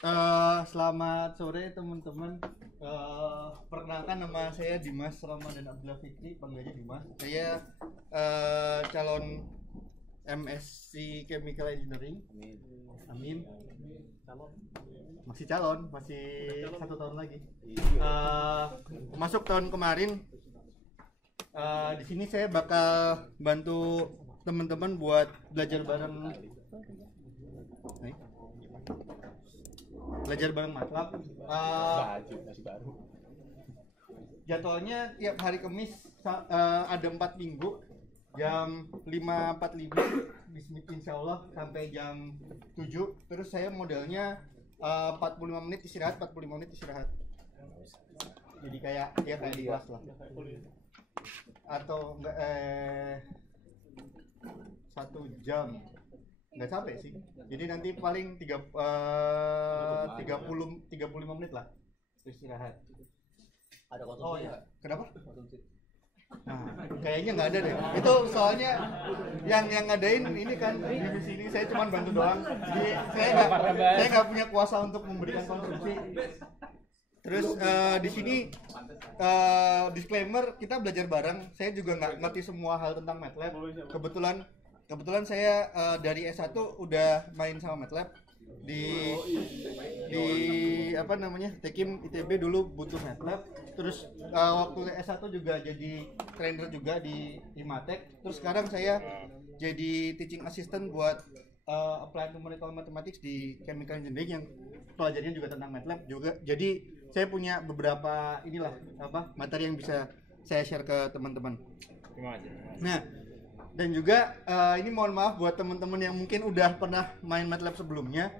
Selamat sore teman-teman. Perkenalkan, nama saya Dimas Ramadan Abdullah Fikri, panggil aja Dimas. Saya calon MSc Chemical Engineering. Amin. Masih calon, masih 1 tahun lagi. Masuk tahun kemarin. Di sini saya bakal bantu teman-teman buat belajar bareng. MATLAB. Masih baru. Jadwalnya tiap hari Kamis ada 4 minggu jam 5.45 insya Allah sampai jam 7. Terus saya modelnya 45 menit istirahat, 45 menit istirahat. Jadi kayak ya kayak di kelas lah. Atau enggak 1 jam. Nggak capek sih. Jadi nanti paling 35 menit lah istirahat. Ada konsumsi. Oh ya. Kenapa? Nah, kayaknya nggak ada deh. Itu soalnya yang ngadain ini kan di sini saya cuma bantu doang. Jadi saya nggak punya kuasa untuk memberikan konsumsi. Terus di sini disclaimer, kita belajar bareng. Saya juga nggak ngerti semua hal tentang MATLAB. Kebetulan saya dari S1 udah main sama MATLAB di apa namanya, Tekim ITB dulu butuh MATLAB. Terus waktu S1 juga jadi trainer juga di Imatek. Terus sekarang saya jadi teaching assistant buat applied numerical mathematics di chemical engineering yang pelajarannya juga tentang MATLAB juga. Jadi saya punya beberapa inilah materi yang bisa saya share ke teman-teman. Nah, dan juga ini mohon maaf buat teman-teman yang mungkin udah pernah main MATLAB sebelumnya,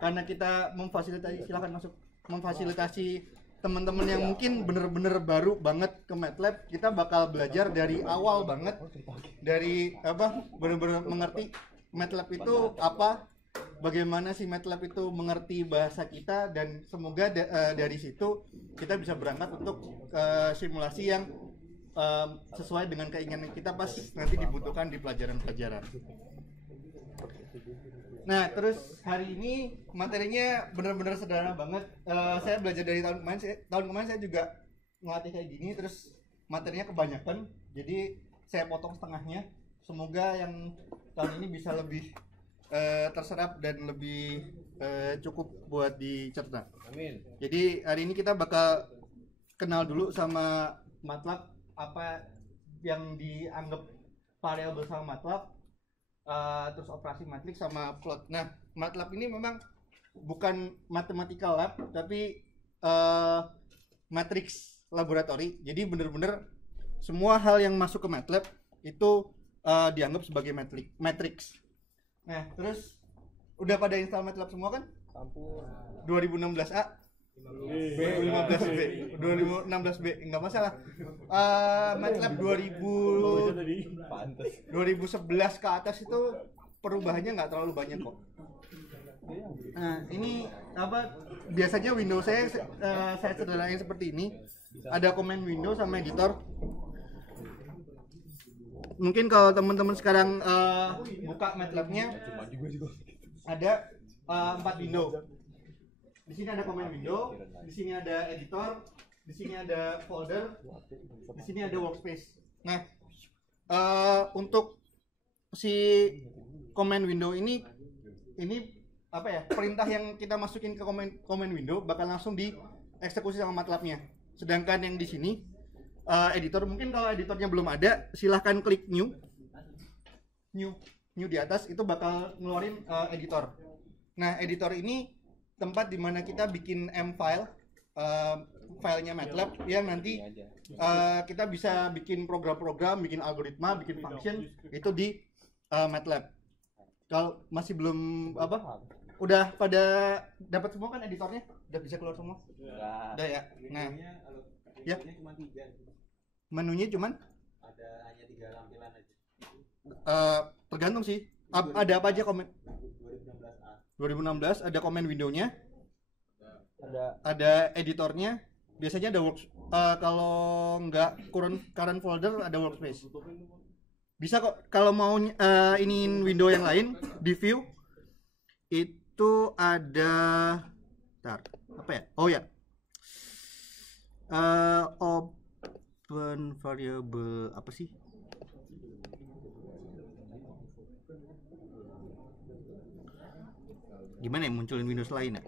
karena kita memfasilitasi, silakan masuk, memfasilitasi teman-teman yang mungkin bener-bener baru banget ke MATLAB. Kita bakal belajar dari awal banget, dari bener-bener mengerti MATLAB itu apa, bagaimana sih MATLAB itu mengerti bahasa kita, dan semoga dari situ kita bisa berangkat untuk simulasi yang sesuai dengan keinginan kita pas nanti dibutuhkan di pelajaran-pelajaran. Nah, terus hari ini materinya benar-benar sederhana banget. Saya belajar dari tahun kemarin saya juga ngelatih kayak gini, terus materinya kebanyakan, jadi saya potong setengahnya. Semoga yang tahun ini bisa lebih terserap dan lebih cukup buat dicerna. Amin. Jadi hari ini kita bakal kenal dulu sama MATLAB, apa yang dianggap variabel sama MATLAB, terus operasi matriks sama plot. Nah, MATLAB ini memang bukan mathematical lab, tapi matrix laboratory. Jadi bener-bener semua hal yang masuk ke MATLAB itu dianggap sebagai matrix. Nah, terus udah pada install MATLAB semua kan? 2016A, 2016B, nggak masalah. MATLAB 2011 ke atas itu perubahannya nggak terlalu banyak kok. Nah, ini biasanya Windows saya sederhanain seperti ini. Ada command window sama editor. Mungkin kalau teman-teman sekarang buka MATLAB-nya, ada 4 window. Di sini ada command window, di sini ada editor, di sini ada folder, di sini ada workspace. Nah, untuk si command window ini perintah yang kita masukin ke command window bakal langsung dieksekusi sama MATLAB-nya. Sedangkan yang di sini editor, mungkin kalau editornya belum ada, silahkan klik new di atas, itu bakal ngeluarin editor. Nah, editor ini tempat dimana kita bikin M-file, filenya MATLAB yang nanti kita bisa bikin program-program, bikin algoritma, bikin function itu di MATLAB. Kalau masih belum udah pada dapat semua kan editornya? Udah bisa keluar semua? Udah ya. Nah, ya. Menunya cuman hanya 3 lampiran aja. Tergantung sih. Ada apa aja komen? 2016 ada command window-nya, ada editornya, biasanya ada kalau nggak current folder ada workspace. Bisa kok kalau mau iniin window yang lain di view itu ada Bentar, apa ya? Oh ya. Open variable apa sih? Gimana ya munculin Windows lain ya?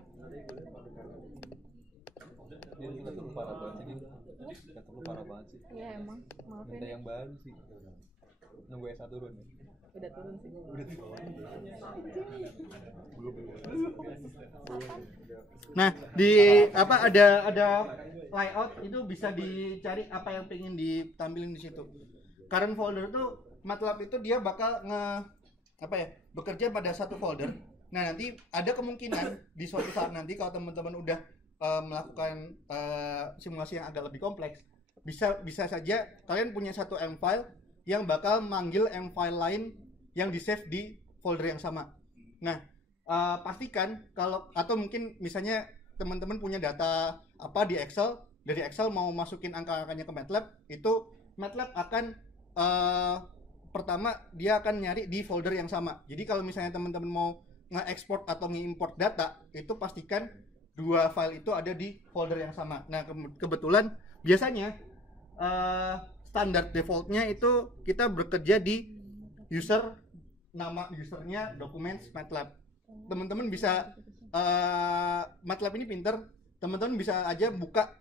Dia nggak terlalu parah banget sih, nggak terlalu parah banget sih. Iya emang, maafin. Minta yang baru sih. Nunggu S1 turun ya. Udah turun sih. Nah, di apa ada layout itu bisa dicari apa yang pengen ditampilin di situ. Current folder tuh MATLAB itu dia bakal bekerja pada satu folder. Nah, nanti ada kemungkinan di suatu saat nanti kalau teman-teman udah melakukan simulasi yang agak lebih kompleks, bisa saja kalian punya satu M file yang bakal manggil M file lain yang di-save di folder yang sama. Nah, pastikan kalau atau mungkin misalnya teman-teman punya data apa di Excel, dari Excel mau masukin angka-angkanya ke MATLAB, itu MATLAB akan pertama dia akan nyari di folder yang sama. Jadi kalau misalnya teman-teman mau nge-export atau nge-import data, itu pastikan dua file itu ada di folder yang sama. Nah, kebetulan biasanya standar defaultnya itu kita bekerja di user, nama usernya documents MATLAB. Teman-teman bisa MATLAB ini pinter, teman-teman bisa aja buka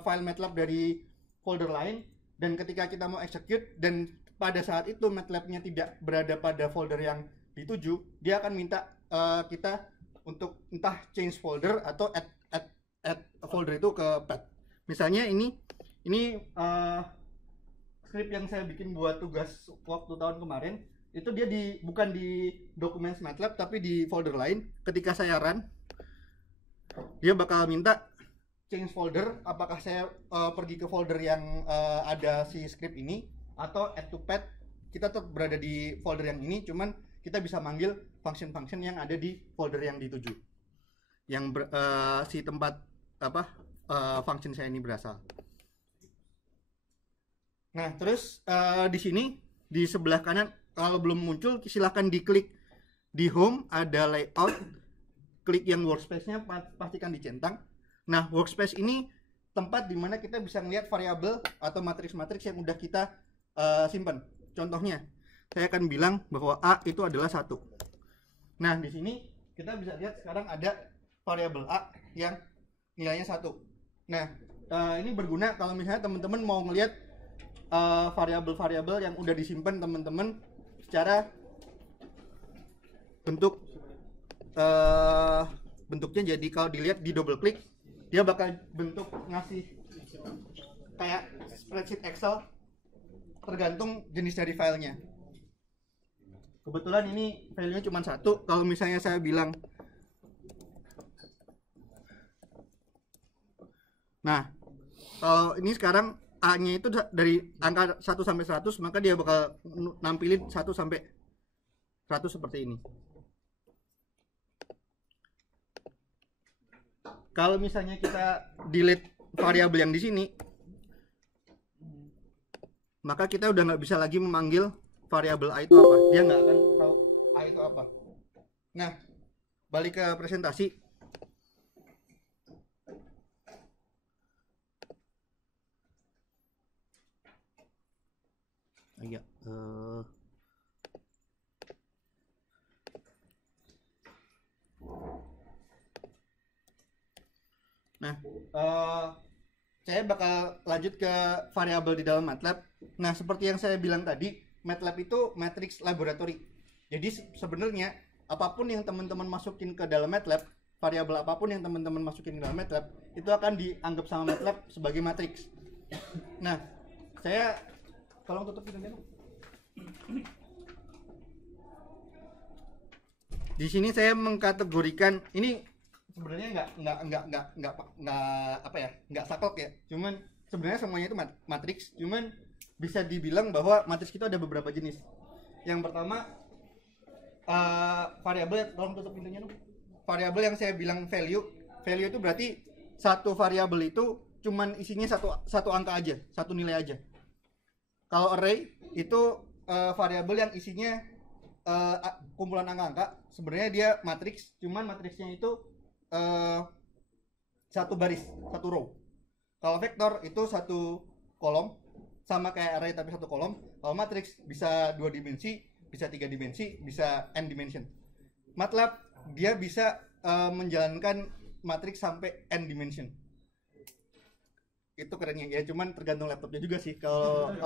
file MATLAB dari folder lain, dan ketika kita mau execute dan pada saat itu MATLAB-nya tidak berada pada folder yang dituju, dia akan minta kita untuk entah change folder atau add folder itu ke path. Misalnya ini script yang saya bikin buat tugas waktu tahun kemarin, itu dia bukan di Documents MATLAB tapi di folder lain. Ketika saya run, dia bakal minta change folder, apakah saya pergi ke folder yang ada si script ini atau add to path. Kita tetap berada di folder yang ini, cuman kita bisa manggil function-function yang ada di folder yang dituju, yang si tempat function saya ini berasal. Nah, terus di sini di sebelah kanan kalau belum muncul silahkan diklik di home, ada layout, klik yang workspace-nya pastikan dicentang. Nah, workspace ini tempat dimana kita bisa melihat variabel atau matriks-matriks yang udah kita simpan. Contohnya, saya akan bilang bahwa A itu adalah 1. Nah, di sini kita bisa lihat sekarang ada variabel A yang nilainya 1. Nah, ini berguna kalau misalnya teman-teman mau melihat variabel-variabel yang udah disimpan teman-teman secara bentuknya. Jadi kalau dilihat di double klik, dia bakal bentuk ngasih kayak spreadsheet Excel tergantung jenis dari filenya. Kebetulan ini filenya cuma 1. Kalau misalnya saya bilang, nah kalau ini sekarang A-nya itu dari angka 1 sampai 100, maka dia bakal nampilin 1 sampai 100 seperti ini. Kalau misalnya kita delete variabel yang di sini, maka kita udah nggak bisa lagi memanggil variabel A itu apa. Dia nggak akan tahu A itu apa. Nah, balik ke presentasi. Ya, nah, saya bakal lanjut ke variabel di dalam MATLAB. Nah, seperti yang saya bilang tadi, MATLAB itu matrix laboratory. Jadi sebenarnya apapun yang teman-teman masukin ke dalam MATLAB, variabel apapun yang teman-teman masukin ke dalam MATLAB, itu akan dianggap sama MATLAB sebagai matriks. Nah, saya tolong tutup pintunya. Di sini saya mengkategorikan ini sebenarnya nggak saklek ya. Cuman sebenarnya semuanya itu matriks. Cuman bisa dibilang bahwa matriks itu ada beberapa jenis. Yang pertama variabel, tolong tutup pintunya dong. Variabel yang saya bilang value itu berarti satu variabel itu cuman isinya satu angka aja, satu nilai aja. Kalau array itu variabel yang isinya kumpulan angka-angka. Sebenarnya dia matriks, cuman matriksnya itu satu baris, satu row. Kalau vektor itu satu kolom, sama kayak array tapi satu kolom. Kalau matriks bisa 2 dimensi, bisa 3 dimensi, bisa n dimension. MATLAB dia bisa menjalankan matriks sampai n dimension. Itu kerennya ya, cuman tergantung laptopnya juga sih. Kalau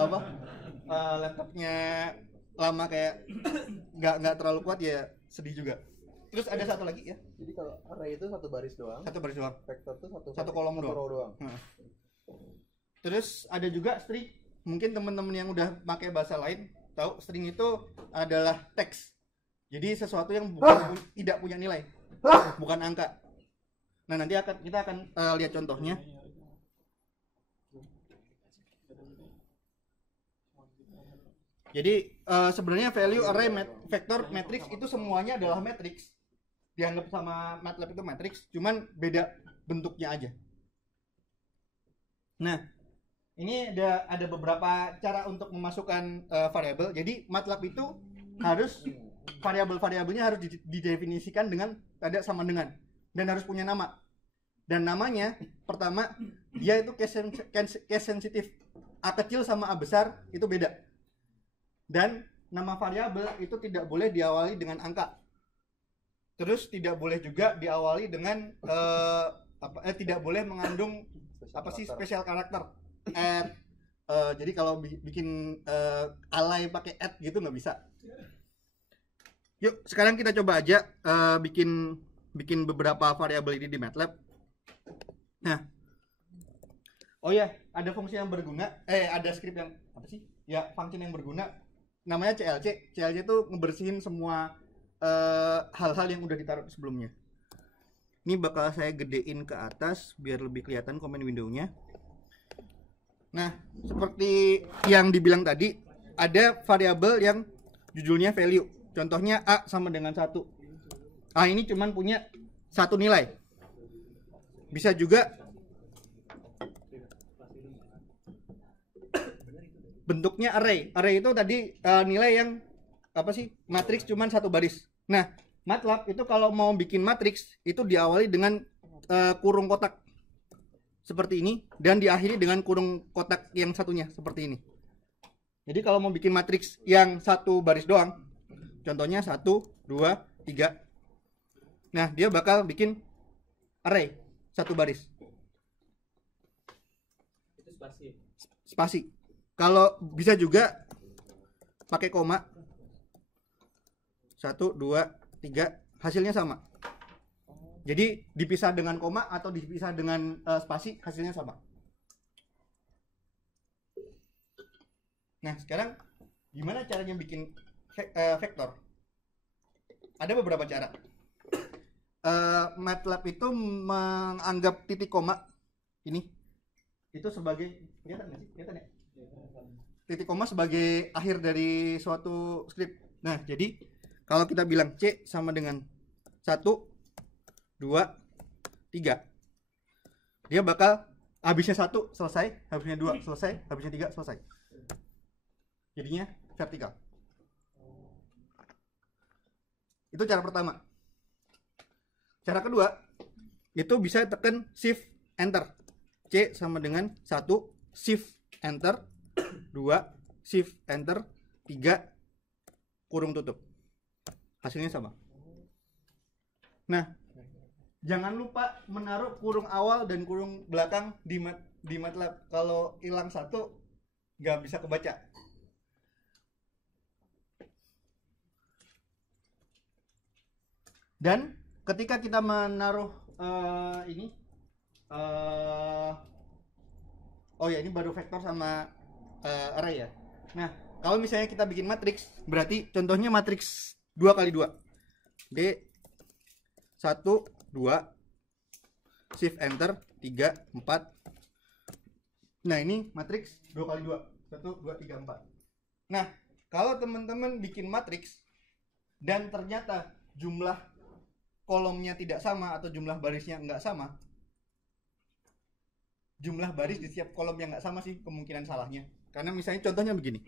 laptopnya lama kayak nggak terlalu kuat ya sedih juga. Terus ada satu lagi ya. Jadi kalau array itu satu baris doang. Satu baris doang. Vektor itu satu kolom satu row doang. Terus ada juga string. Mungkin teman-teman yang udah pakai bahasa lain tahu string itu adalah teks. Jadi sesuatu yang tidak punya nilai, bukan angka. Nah nanti kita akan lihat contohnya. Jadi sebenarnya value, array, vector, matrix itu semuanya adalah matrix. Dianggap sama MATLAB itu matrix, cuman beda bentuknya aja. Nah, ini ada beberapa cara untuk memasukkan variabel. Jadi MATLAB itu harus variabel-variabelnya harus didefinisikan dengan tanda sama dengan dan harus punya nama. Dan namanya pertama dia itu case sensitif. A kecil sama A besar itu beda. Dan nama variabel itu tidak boleh diawali dengan angka. Terus tidak boleh juga diawali dengan tidak boleh mengandung special karakter. Jadi kalau bikin alay pakai add gitu nggak bisa. Yuk sekarang kita coba aja bikin beberapa variabel ini di MATLAB. Nah, oh ya, ada fungsi yang berguna, ada script yang apa sih? Ya, function yang berguna, namanya CLC. CLC itu ngebersihin semua hal-hal yang udah ditaruh sebelumnya. Ini bakal saya gedein ke atas biar lebih kelihatan command window-nya. Nah, seperti yang dibilang tadi, ada variabel yang judulnya value. Contohnya A sama dengan 1. A ini cuman punya satu nilai. Bisa juga bentuknya array. Array itu tadi nilai yang apa sih? Matriks cuman satu baris. Nah, MATLAB itu kalau mau bikin matriks itu diawali dengan kurung kotak seperti ini dan diakhiri dengan kurung kotak yang satunya seperti ini. Jadi kalau mau bikin matriks yang satu baris doang, contohnya 1, 2, 3. Nah, dia bakal bikin array satu baris. Itu spasi. Spasi. Kalau bisa juga pakai koma. 1, 2, 3, hasilnya sama. Jadi dipisah dengan koma atau dipisah dengan spasi, hasilnya sama. Nah, sekarang gimana caranya bikin vektor? Ada beberapa cara. MATLAB itu menganggap titik koma ini itu sebagai, kelihatan nggak sih? Kelihatan ya? Titik koma sebagai akhir dari suatu script. Nah, jadi kalau kita bilang C sama dengan 1, 2, 3, dia bakal habisnya 1 selesai, habisnya 2 selesai, habisnya 3 selesai. Jadinya vertikal. Itu cara pertama. Cara kedua, itu bisa tekan shift enter. C sama dengan 1, shift enter, 2, shift enter, 3, kurung tutup. Hasilnya sama. Nah, jangan lupa menaruh kurung awal dan kurung belakang di MATLAB. Kalau hilang satu, nggak bisa kebaca. Dan ketika kita menaruh ini, oh ya, ini baru vektor sama array ya. Nah, kalau misalnya kita bikin matriks, berarti contohnya matriks 2 kali 2. D 1, 2, shift enter, 3, 4. Nah, ini matriks 2 kali 2. 1, 2, 3, 4. Nah, kalau teman-teman bikin matriks dan ternyata jumlah kolomnya tidak sama atau jumlah barisnya enggak sama, jumlah baris di setiap kolom yang enggak sama sih kemungkinan salahnya. Karena misalnya contohnya begini,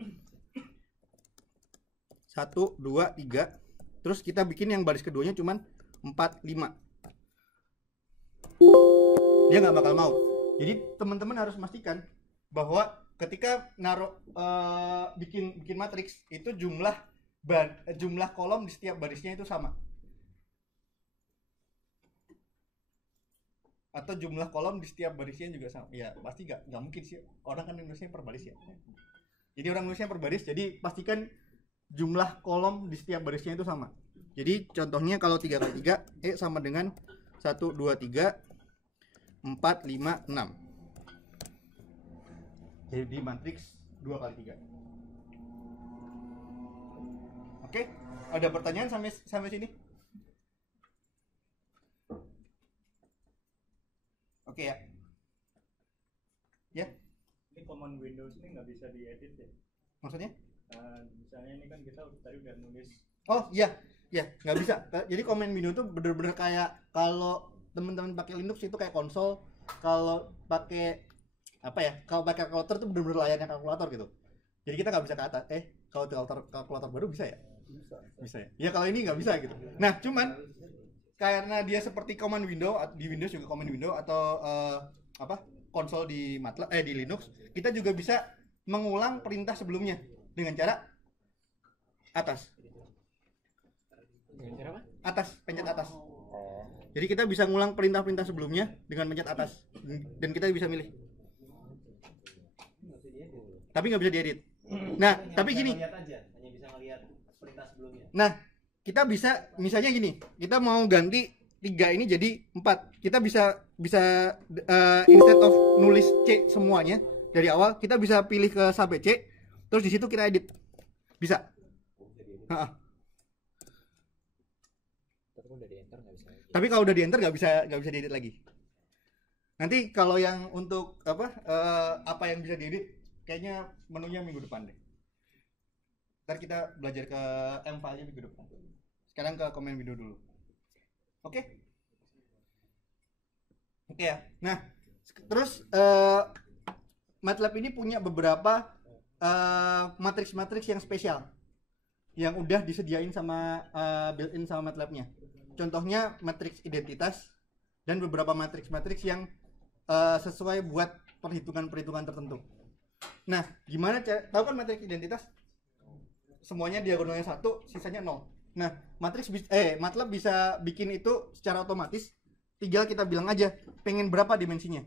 1, 2, 3, terus kita bikin yang baris keduanya cuman 4, 5. dia nggak bakal mau. Jadi teman-teman harus pastikan bahwa ketika naruh bikin matriks itu jumlah kolom di setiap barisnya itu sama, atau jumlah kolom di setiap barisnya juga sama. Ya pasti nggak mungkin sih, orang kan nulisnya per baris ya. Jadi orang nulisnya per baris, jadi pastikan jumlah kolom di setiap barisnya itu sama. Jadi contohnya kalau 3 kali 3 sama dengan 1 2 3 4 5 6. Jadi matriks 2 kali 3. Oke, ada pertanyaan sampai sini? Oke ya. Ya. Ini command Windows ini nggak bisa diedit ya? Maksudnya? Misalnya ini kan kita tadi udah nulis. Oh iya, ya nggak bisa. Jadi command Windows itu bener-bener kayak kalau teman-teman pakai Linux itu kayak konsol. Kalau pakai apa ya? Kalau pakai kalkulator itu bener-bener layarnya kalkulator gitu. Jadi kita nggak bisa ke atas. Kalau kalkulator baru bisa ya? Bisa ya. Ya kalau ini nggak bisa gitu. Nah cuman karena dia seperti command window, di Windows juga command window atau konsol di MATLAB di Linux, kita juga bisa mengulang perintah sebelumnya dengan cara atas. Pencet atas. Jadi kita bisa ngulang perintah-perintah sebelumnya dengan pencet atas dan kita bisa milih. Tapi nggak bisa diedit. Nah, tapi gini. Hanya bisa ngelihat perintah sebelumnya. Nah, kita bisa misalnya gini, kita mau ganti 3 ini jadi 4. Kita bisa instead of nulis C semuanya dari awal, kita bisa pilih ke sampai C, terus di situ kita edit. Bisa. Tapi kalau udah di enter nggak bisa diedit lagi. Nanti kalau yang untuk apa yang bisa diedit, kayaknya menunya minggu depan deh. Ntar kita belajar ke M-file-nya minggu depan. Sekarang ke command window dulu. Oke ya. Nah, terus MATLAB ini punya beberapa matriks-matriks yang spesial yang udah disediain sama built-in sama MATLAB-nya. Contohnya matriks identitas dan beberapa matriks-matriks yang sesuai buat perhitungan-perhitungan tertentu. Nah, gimana tahu kan matriks identitas? Semuanya diagonalnya 1, sisanya 0. Nah, MATLAB bisa bikin itu secara otomatis. Tinggal kita bilang aja pengen berapa dimensinya.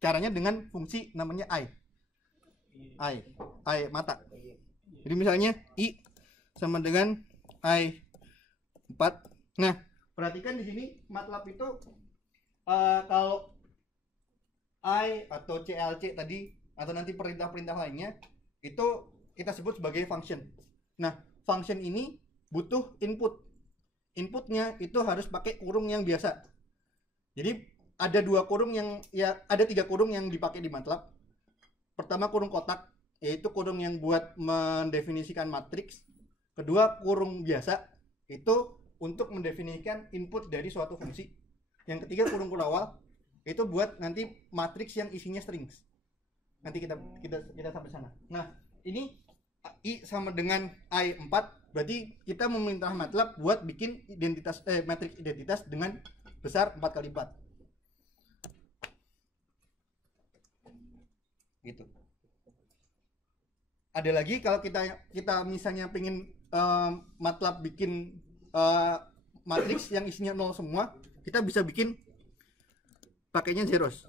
Caranya dengan fungsi namanya I mata. Jadi misalnya I sama dengan I 4. Nah, perhatikan di sini MATLAB itu kalau I atau CLC tadi atau nanti perintah-perintah lainnya itu kita sebut sebagai function. Nah, function ini butuh input. Inputnya itu harus pakai kurung yang biasa. Jadi ada 3 kurung yang dipakai di MATLAB. Pertama kurung kotak, yaitu kurung yang buat mendefinisikan matriks. Kedua kurung biasa, itu untuk mendefinisikan input dari suatu fungsi. Yang ketiga kurung kurawal, itu buat nanti matriks yang isinya strings. Nanti kita sampai sana. Nah, ini I sama dengan I 4, berarti kita meminta MATLAB buat bikin matriks identitas dengan besar 4 kali 4. Gitu. Ada lagi kalau kita misalnya pengen MATLAB bikin matriks yang isinya 0 semua, kita bisa bikin pakainya zeros.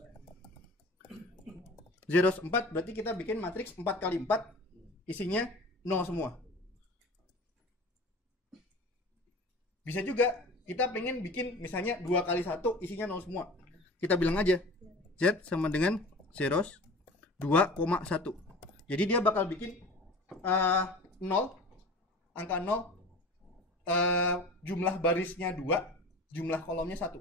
Zeros 4 berarti kita bikin matriks 4 kali 4 isinya 0 semua. Bisa juga kita pengen bikin misalnya 2 kali 1 isinya 0 semua. Kita bilang aja Z sama dengan zeros 2,1. Jadi dia bakal bikin 0, angka 0, jumlah barisnya 2, jumlah kolomnya 1.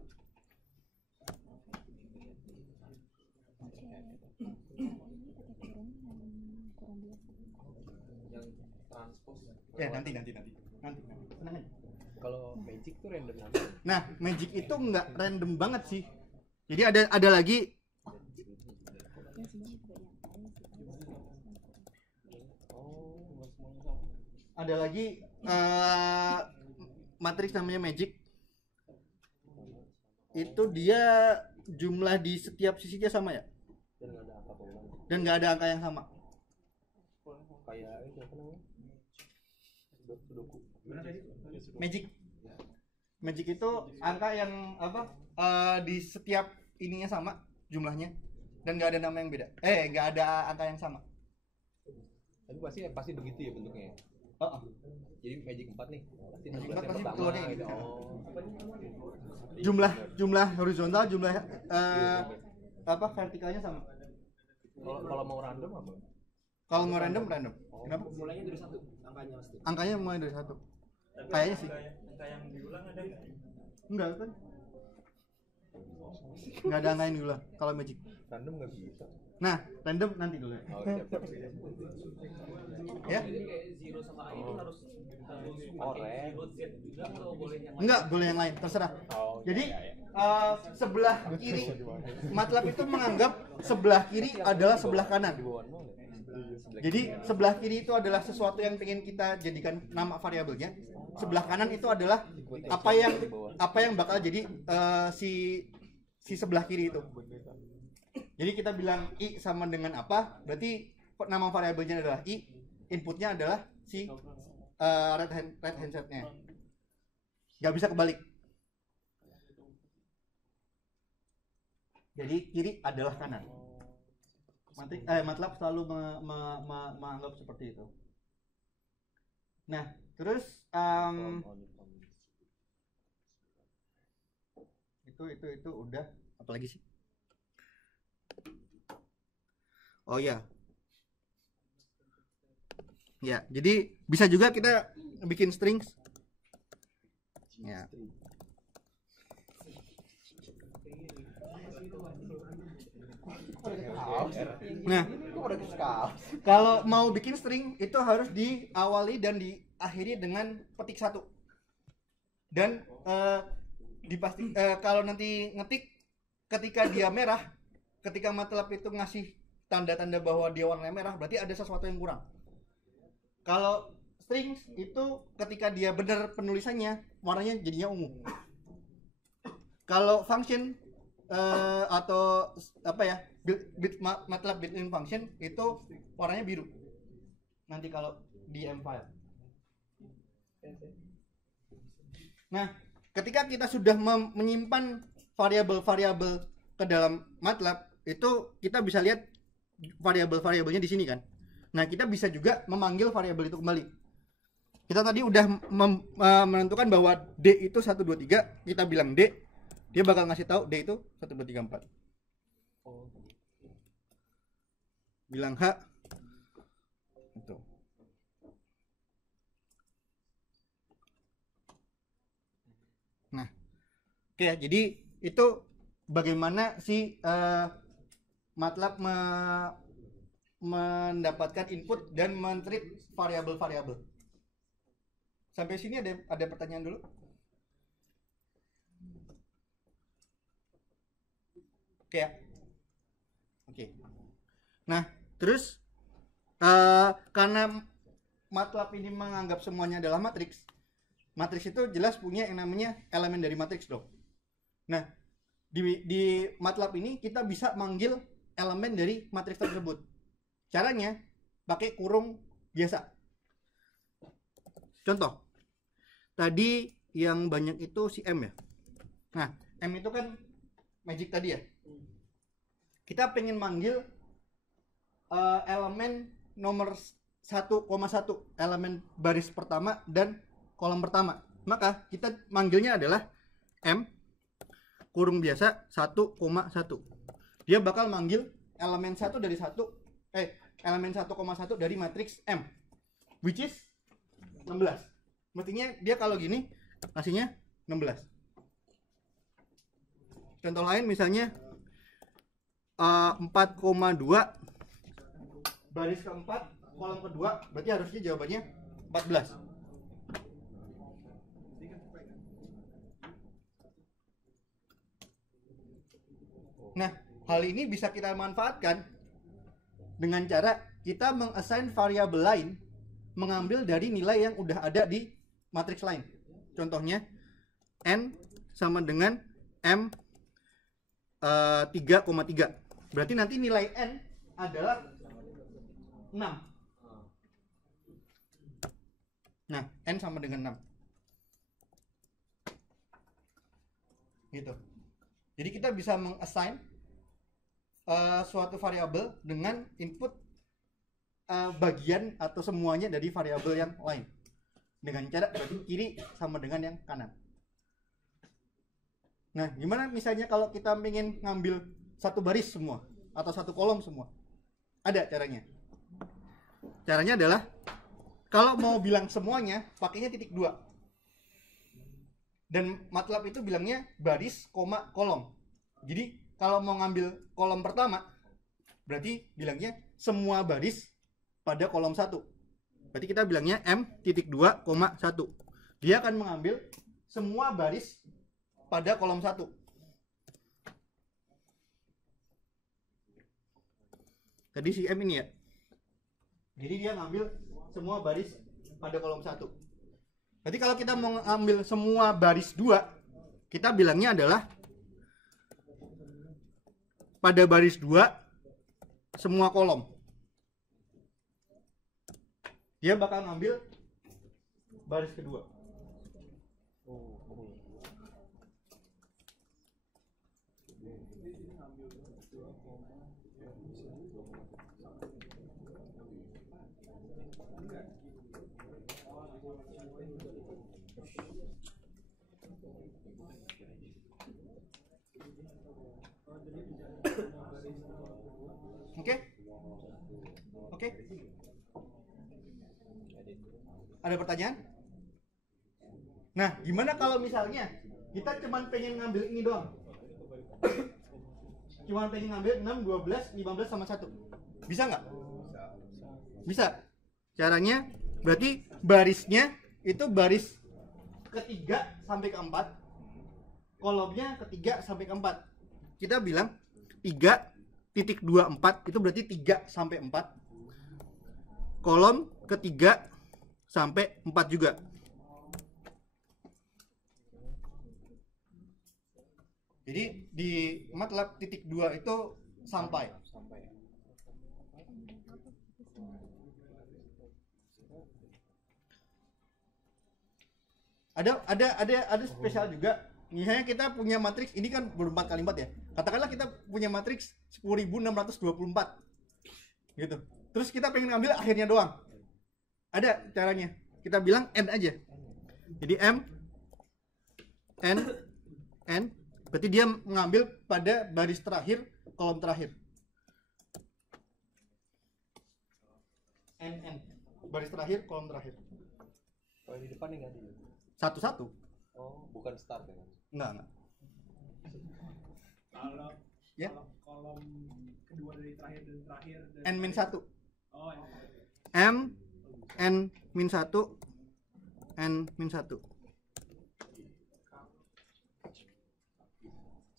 Ya nanti. Tenang aja. Kalau magic tuh random. Nah, magic itu nggak random banget sih. Jadi ada lagi matriks namanya magic. Itu dia jumlah di setiap sisinya sama ya? Dan nggak ada angka pengulangan. Dan nggak ada angka yang sama. Kayak itu apa namanya? Sudoku. Magic itu angka yang apa? Di setiap ininya sama jumlahnya dan nggak ada nama yang beda. Nggak ada angka yang sama. Tapi pasti begitu ya bentuknya. Oh. Jadi Magic 4 nih. Pasti Magic 4 yang pasti pertama keluarnya gitu. gitu. Oh. Jumlah horizontal, jumlah apa vertikalnya sama. Kalau mau random apa? Kalau mau random. Kenapa? Mulainya dari 1 angkanya pasti. Angkanya mulai dari 1. Tapi Kayaknya sih. angka yang diulang ada nggak? Enggak kan? Nggak ada angka yang diulang kalau Magic. Random nggak bisa. Nah, random nanti dulu. Oh, siap. Ya? Zero sama A itu harus Oren. juga atau boleh yang Enggak, boleh yang lain, terserah. Oh, Jadi iya. sebelah kiri MATLAB itu menganggap sebelah kiri adalah sebelah kanan. Di bawah nol ya? Jadi sebelah kiri itu adalah sesuatu yang ingin kita jadikan nama variabelnya. Sebelah kanan itu adalah apa yang bakal jadi si sebelah kiri itu. Jadi kita bilang i sama dengan apa, berarti nama variabelnya adalah i, inputnya adalah si right hand side-nya. Nggak bisa kebalik. Jadi kiri adalah kanan. MATLAB selalu menganggap seperti itu. Nah, terus itu udah, apa lagi sih? Oh ya. Ya, jadi bisa juga kita bikin strings. Ya. Nah, kalau mau bikin string itu harus diawali dan diakhiri dengan petik 1. Dan kalau nanti ngetik ketika dia merah, ketika MATLAB itu ngasih tanda-tanda bahwa dia warna merah, berarti ada sesuatu yang kurang. Kalau strings itu ketika dia benar penulisannya, warnanya jadinya ungu. Kalau function atau apa ya, MATLAB built-in function itu warnanya biru. Nanti kalau di M file. Nah, ketika kita sudah menyimpan variabel-variabel ke dalam MATLAB, itu kita bisa lihat variabel-variabelnya di sini kan. Nah, kita bisa juga memanggil variabel itu kembali. Kita tadi udah menentukan bahwa D itu 1 2 3, kita bilang D, dia bakal ngasih tahu D itu 1 2 3 4. Bilang H itu. Nah, oke, jadi itu bagaimana si MATLAB mendapatkan input dan men-treat variabel-variabel. Sampai sini ada pertanyaan dulu? Oke ya. Oke. Nah, terus karena MATLAB ini menganggap semuanya adalah matriks. Matriks itu jelas punya yang namanya elemen dari matriks dong. Nah, di MATLAB ini kita bisa manggil elemen dari matriks tersebut. Caranya pakai kurung biasa. Contoh, tadi yang banyak itu si M ya. Nah, M itu kan magic tadi ya. Kita pengen manggil elemen nomor 1,1, elemen baris pertama dan kolom pertama. Maka kita manggilnya adalah M kurung biasa 1,1. Dia bakal manggil elemen 1 dari 1 elemen 1,1 dari matriks M, which is 16. Mestinya dia kalau gini ngasihnya 16. Contoh lain misalnya 4,2 baris keempat kolom kedua, berarti harusnya jawabannya 14. Nah, hal ini bisa kita manfaatkan dengan cara kita mengassign variabel lain, mengambil dari nilai yang udah ada di matriks lain. Contohnya n sama dengan m 3,3. Berarti nanti nilai N adalah 6. Nah, N sama dengan 6. Gitu. Jadi kita bisa mengassign suatu variabel dengan input bagian atau semuanya dari variabel yang lain. Dengan cara berarti kiri sama dengan yang kanan. Nah, gimana misalnya kalau kita ingin ngambil satu baris semua atau satu kolom semua? Ada caranya. Caranya adalah kalau mau bilang semuanya pakainya titik 2. Dan MATLAB itu bilangnya baris, koma, kolom. Jadi kalau mau ngambil kolom pertama berarti bilangnya semua baris pada kolom 1. Berarti kita bilangnya M.2,1. Dia akan mengambil semua baris pada kolom 1. Tadi si M ini ya. Jadi dia ngambil semua baris pada kolom 1. Berarti kalau kita mau ngambil semua baris 2, kita bilangnya adalah pada baris 2 semua kolom. Dia bakal ngambil baris kedua. Oke. Ada pertanyaan? Nah, gimana kalau misalnya kita cuman pengen ngambil ini doang? Cuman pengen ngambil 6, 12, 15 sama 1. Bisa nggak? Bisa. Caranya berarti barisnya itu baris ketiga sampai keempat, kolomnya ketiga sampai keempat. Kita bilang 3.24 itu berarti 3 sampai 4. Kolom ketiga sampai 4 juga. Jadi di MATLAB titik 2 itu sampai. Ada spesial juga. Misalnya kita punya matriks ini kan ber-4 kali 4 ya. Katakanlah kita punya matriks 10.624. Gitu. Terus kita pengen ngambil akhirnya doang. Ada caranya. Kita bilang N aja. Jadi M N berarti dia mengambil pada baris terakhir, kolom terakhir. N baris terakhir, kolom terakhir. Kalau di depan enggak ada. Satu-satu. Oh, bukan start ya? Enggak. Kalau Ya. kolom kedua dari terakhir dan terakhir N-1. Oh, M N-1 N-1.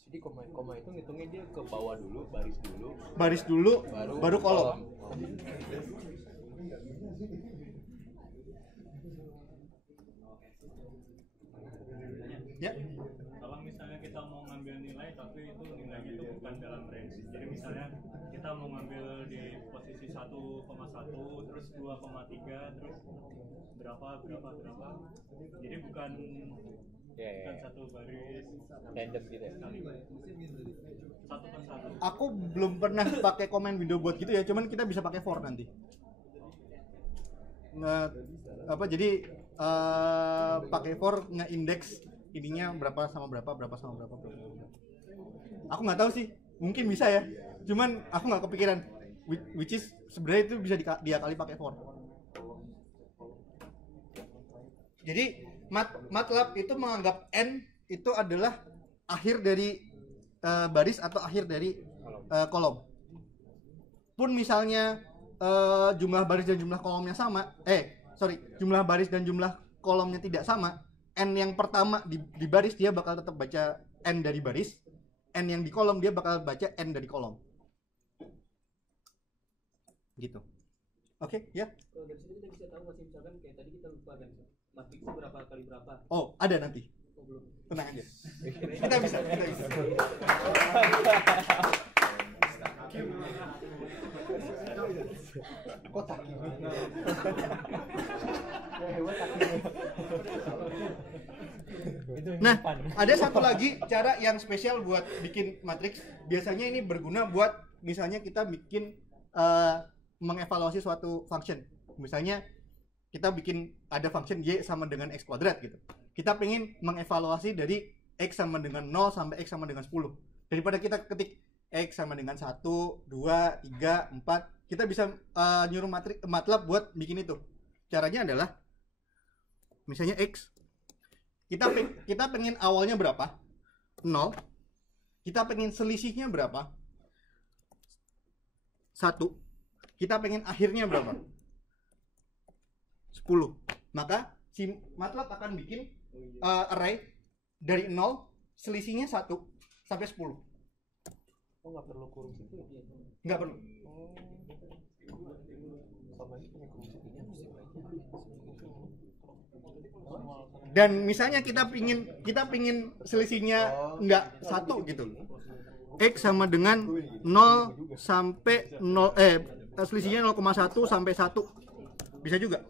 Jadi koma itu ngitungnya dia ke bawah dulu, Baris dulu baru kolom. Ya. Kalau misalnya kita mau ngambil nilai tapi itu nilainya itu bukan dalam range. Jadi misalnya kita mau ngambil di posisi 1,1 terus 2,3 terus berapa. Jadi bukan satu baris random gitu ya. Satu per satu. Aku belum pernah pakai komen window buat gitu ya, cuman kita bisa pakai for nanti. Jadi pakai for nge-index ininya berapa sama berapa. Aku nggak tahu sih, mungkin bisa ya. Cuman aku nggak kepikiran. Which is sebenarnya itu bisa diakali pakai for. Jadi MATLAB itu menganggap N itu adalah akhir dari baris atau akhir dari kolom. Pun misalnya jumlah baris dan jumlah kolomnya sama, jumlah baris dan jumlah kolomnya tidak sama, N yang pertama di baris dia bakal tetap baca N dari baris, N yang di kolom dia bakal baca N dari kolom. Gitu. Oke, ya. Kalau dari sini kita bisa tahu masih misalkan kayak tadi kita lupa kan matriksnya berapa kali berapa. Oh, ada nanti. Tenang aja. Kita bisa. Kotak. Nah, ada satu lagi cara yang spesial buat bikin matriks. Biasanya ini berguna buat misalnya kita bikin mengevaluasi suatu function. Misalnya kita bikin ada function y sama dengan x kuadrat gitu. Kita pengen mengevaluasi dari x sama dengan 0 sampai x sama dengan 10. Daripada kita ketik x sama dengan 1, 2, 3, 4, kita bisa nyuruh MATLAB buat bikin itu. Caranya adalah misalnya x, kita pengen awalnya berapa? 0. Kita pengen selisihnya berapa? 1. Kita pengen akhirnya berapa? 10. Maka si MATLAB akan bikin array dari 0, selisihnya 1 sampai 10. Oh, nggak perlu kurung situ ya? Nggak perlu. Sama ini punya kurung situnya mesti Dan misalnya kita pingin selisihnya nggak 1 gitu. X sama dengan 0 sampai 0 selisihnya 0,1 sampai 1. Bisa juga.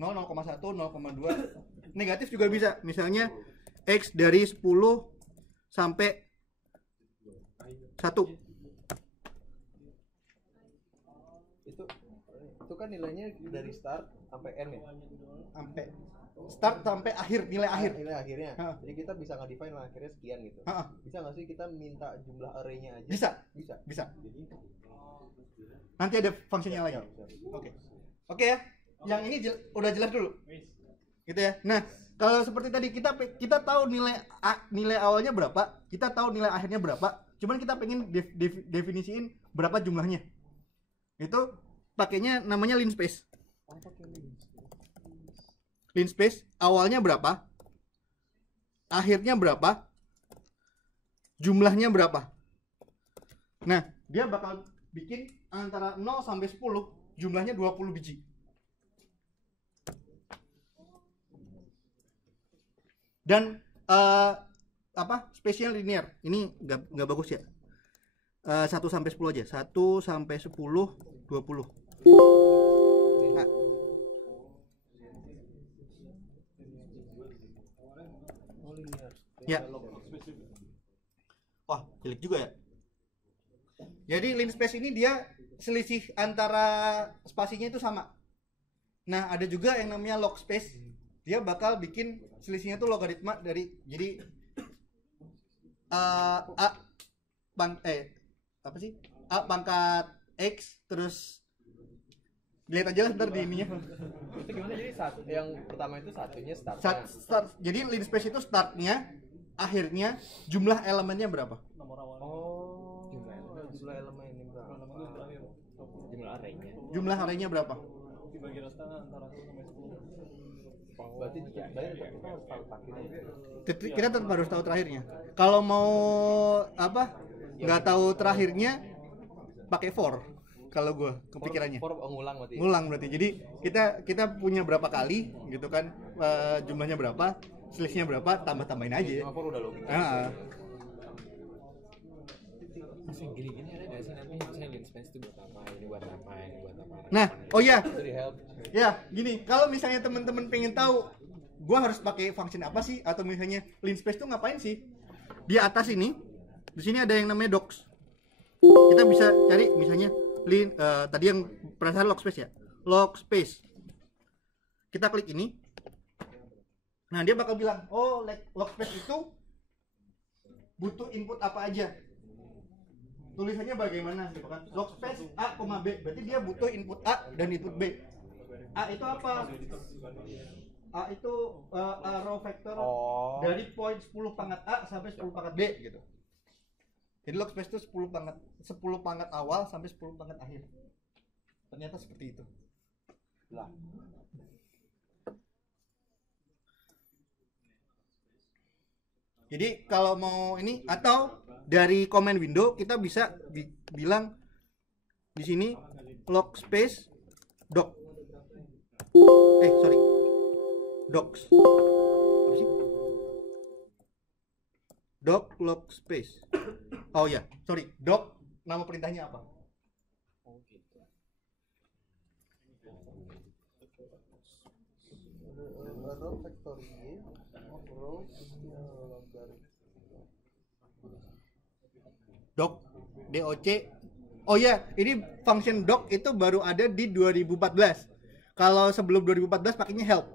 0, 0,1, 0,2. Negatif juga bisa. Misalnya X dari 10 sampai 1. Itu kan nilainya dari start sampai n ya? Sampai start sampai akhir, nilai akhir. Nilai akhirnya. Ha. Jadi kita bisa nge-define lah akhirnya sekian gitu. Ha-ha. Bisa nggak sih kita minta jumlah array-nya aja? Bisa. Nanti ada fungsinya lagi. Oke ya. Yang ini udah jelas dulu. Gitu ya. Nah, kalau seperti tadi kita tahu nilai awalnya berapa, kita tahu nilai akhirnya berapa. Cuman kita pengen definisiin berapa jumlahnya. Itu pakainya namanya linspace. Linspace awalnya berapa? Akhirnya berapa? Jumlahnya berapa? Nah, dia bakal bikin antara 0 sampai 10, jumlahnya 20 biji. Dan spesial linear ini nggak bagus ya. 1 sampai 10 aja. 1 sampai 10 20. Nah. Ya. Wah, jelek juga ya. Jadi linspace ini dia selisih antara spasinya itu sama. Nah, ada juga yang namanya log space. Dia bakal bikin selisihnya tuh logaritma dari jadi A pangkat X terus lihat aja lah ntar di ininya. Itu gimana jadi satu yang pertama itu satunya start. Jadi linspace itu startnya, akhirnya, jumlah elemennya berapa? Nomor awal. Oh, jumlah elemen ini berapa? Jumlah array-nya. Jumlah array-nya berapa? Dibagi rata antara 1 sampai 10. Berarti kita harus tahu akhirnya. Kita tetap harus tahu terakhirnya. Kalau mau nggak tahu terakhirnya, pakai for. Kalau gue kepikirannya. For ngulang berarti. Ngulang berarti. Jadi kita punya berapa kali gitu kan, jumlahnya berapa, selisihnya berapa, tambah-tambahin aja. For udah logika. Masih gini-gini ada nggak sih nanti misalnya linspace itu buat apa, ini buat apa, ini buat apa? Nah, oh iya. Itu di help. Ya, gini, kalau misalnya teman-teman pengen tahu gua harus pakai function apa sih, atau misalnya linspace itu ngapain sih? Di atas ini, di sini ada yang namanya docs. Kita bisa cari misalnya tadi yang perasaan log space ya. Log space. Kita klik ini. Nah, dia bakal bilang, "Oh, log space itu butuh input apa aja?" Tulisannya bagaimana gitu kan. Log space A, B. Berarti dia butuh input A dan input B. A itu apa? A itu row vector dari poin 10 pangkat A sampai 10 pangkat B gitu. Jadi log space itu 10 pangkat awal sampai 10 pangkat akhir. Ternyata seperti itu. Lah. Jadi kalau mau ini atau dari command window kita bisa bilang di sini log space doc. Sorry. Docs. Apa sih? doc log space. Oh ya, sorry, doc nama perintahnya apa? Oh gitu. Row factory row Doc doc. Oh ya, ini function doc itu baru ada di 2014. Kalau sebelum 2014 pakainya help.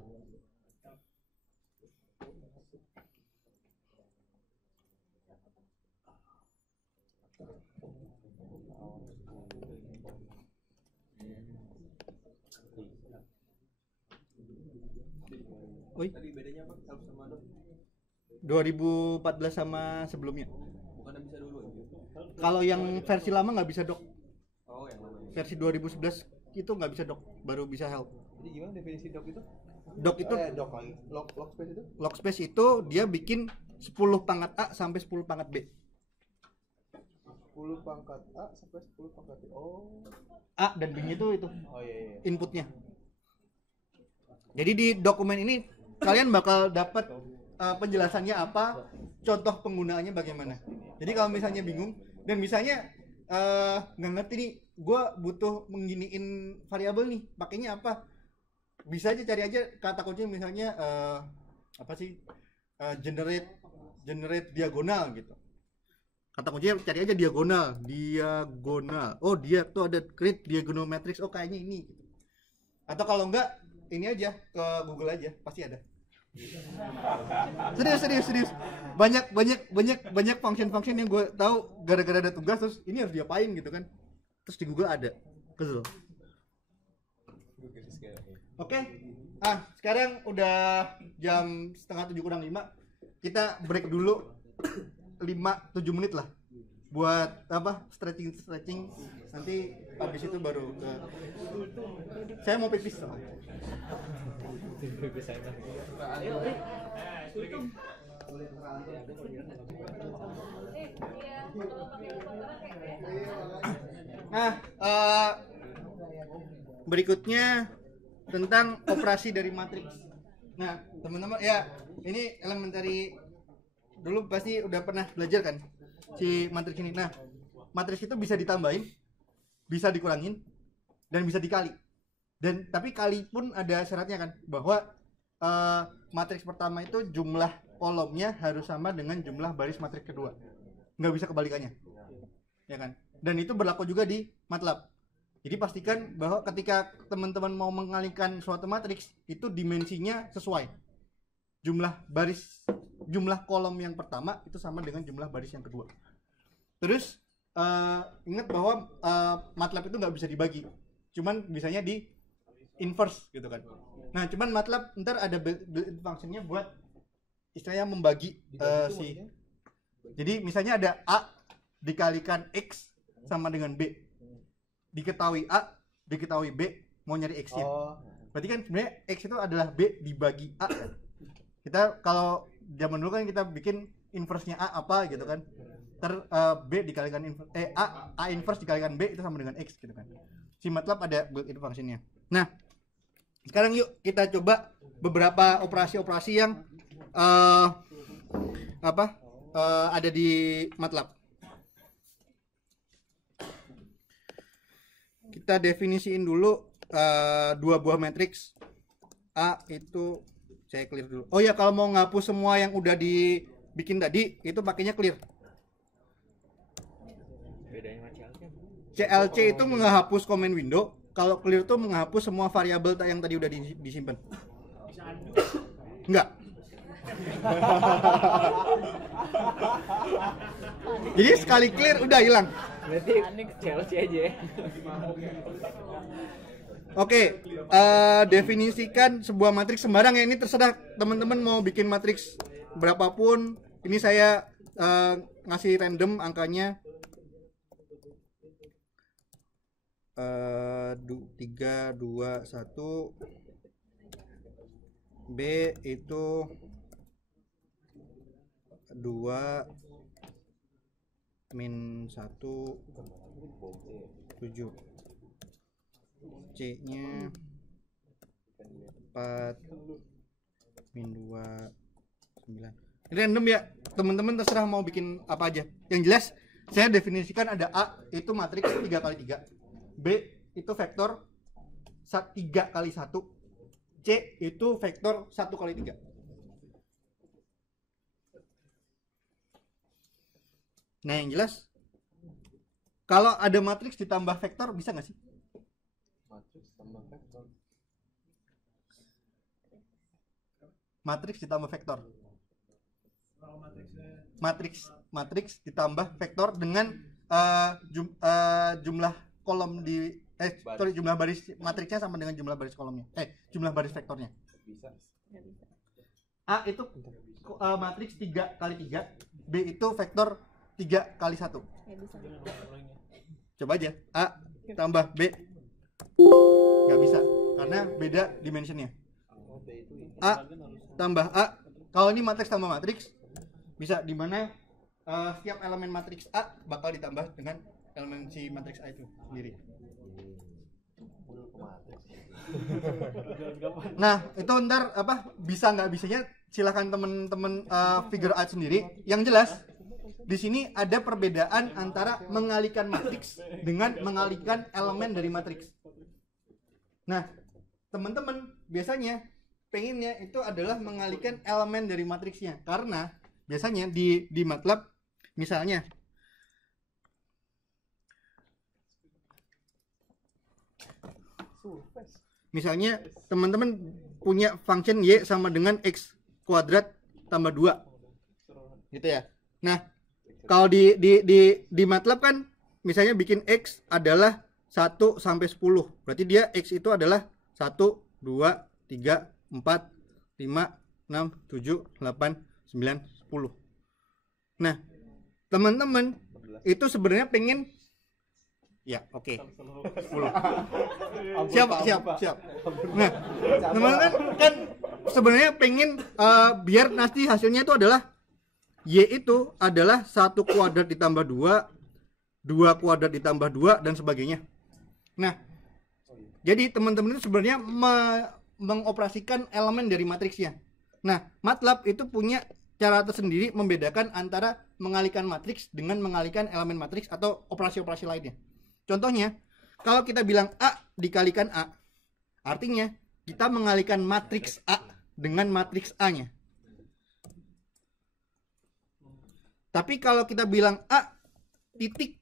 Oi. Tadi bedanya apa? Help sama doc? 2014 sama sebelumnya. Bukannya bisa dulu ya? Kalau yang versi lama nggak bisa doc. Oh, yang lama. Versi 2011 itu nggak bisa doc, baru bisa help. Jadi gimana definisi doc itu? Doc itu Doc lagi. Log space itu? log space itu dia bikin 10 pangkat A sampai 10 pangkat B. 10 pangkat A sampai 10 pangkat B. Oh. A dan B-nya itu Oh iya. inputnya. Jadi di dokumen ini kalian bakal dapat penjelasannya apa, contoh penggunaannya bagaimana. Jadi kalau misalnya bingung dan misalnya nggak ngerti nih, gue butuh mengginiin variabel nih, pakainya apa? Bisa aja cari aja kata kunci misalnya apa sih generate diagonal gitu. Kata kuncinya cari aja diagonal. Oh dia tuh ada create diagonal matrix. Oh kayaknya ini. Atau kalau enggak ini aja ke Google aja pasti ada. Serius. Banyak function yang gue tahu gara-gara ada tugas terus ini harus diapain gitu kan. Terus di Google ada. Kesel. Oke. Sekarang udah jam 6:30 kita break dulu 5-7 menit lah buat apa stretching nanti habis itu baru ke saya mau pipis soalnya. Berikutnya tentang operasi dari matriks. Nah, teman-teman ya, ini elementary dulu pasti udah pernah belajar kan si matriks ini. Nah, matriks itu bisa ditambahin, bisa dikurangin, dan bisa dikali. Dan tapi kali pun ada syaratnya kan, bahwa matriks pertama itu jumlah kolomnya harus sama dengan jumlah baris matriks kedua. Nggak bisa kebalikannya, ya kan? Dan itu berlaku juga di MATLAB. Jadi pastikan bahwa ketika teman-teman mau mengalikan suatu matriks itu dimensinya sesuai. Jumlah kolom yang pertama itu sama dengan jumlah baris yang kedua. Terus ingat bahwa MATLAB itu nggak bisa dibagi, cuman bisanya di inverse gitu kan. Nah cuman MATLAB ntar ada built-in functionnya buat istilahnya membagi jadi misalnya ada A dikalikan X sama dengan B, diketahui A diketahui B, mau nyari X nya berarti kan sebenarnya X itu adalah B dibagi A kan? Kita kalau zaman dulu kan kita bikin inverse-nya A apa gitu kan, B dikalikan A inverse dikalikan B itu sama dengan X gitu kan. Si MATLAB ada built-in function-nya. Nah sekarang yuk kita coba beberapa operasi-operasi yang ada di MATLAB. Kita definisiin dulu dua buah matriks. A itu saya clear dulu. Oh ya, kalau mau ngapus semua yang udah dibikin tadi itu pakainya clear. Bedanya sama CLC itu menghapus comment window, kalau clear itu menghapus semua variabel yang tadi udah disimpan. Enggak. Jadi sekali clear udah hilang. Berarti CLC aja ya. Oke, definisikan sebuah matriks sembarang ya, ini terserah teman-teman mau bikin matriks berapapun. Ini saya ngasih random angkanya 3, 2, 1. B itu 2 min 1 7. C nya 4 min 2 9. random ya, teman-teman terserah mau bikin apa aja. Yang jelas saya definisikan ada A itu matriks 3x3, B itu vektor 3x1, C itu vektor 1x3. Nah yang jelas kalau ada matriks ditambah vektor bisa nggak sih? Matriks tambah vektor. Matriks ditambah vektor. Kalau matriksnya Matriks ditambah vektor dengan jumlah kolom di jumlah baris matriksnya sama dengan jumlah baris kolomnya. Jumlah baris vektornya. Bisa. Nggak bisa. A itu matriks 3x3, B itu vektor 3x1. Nggak bisa. Coba aja A tambah B. Nggak bisa karena beda dimensionnya. Oh, B itu A tambah A, kalau ini matriks tambah matriks bisa, dimana setiap elemen matriks A bakal ditambah dengan elemen si matriks A itu sendiri. Nah itu ntar apa bisa nggak bisanya silahkan temen-temen figure out sendiri. Yang jelas di sini ada perbedaan antara mengalihkan matriks dengan mengalihkan elemen dari matriks. Nah teman-teman biasanya pengennya itu adalah mengalihkan elemen dari matriksnya, karena biasanya di MATLAB misalnya teman-teman punya function y sama dengan x kuadrat tambah 2 gitu ya. Nah kalau di MATLAB kan misalnya bikin x adalah 1 sampai 10, berarti dia x itu adalah 1 2 3 4 5 6 7 8 9 10. Nah teman-teman itu sebenarnya pengen ya oke 10. Siap. Nah teman-teman kan sebenarnya pengen biar nanti hasilnya itu adalah y itu adalah 1 kuadrat ditambah 2 kuadrat ditambah 2 dan sebagainya. Nah jadi teman-teman itu sebenarnya mengoperasikan elemen dari matriksnya. Nah MATLAB itu punya cara tersendiri membedakan antara mengalihkan matriks dengan mengalihkan elemen matriks atau operasi-operasi lainnya. Contohnya kalau kita bilang A dikalikan A, artinya kita mengalihkan matriks A dengan matriks A-nya. Tapi kalau kita bilang A titik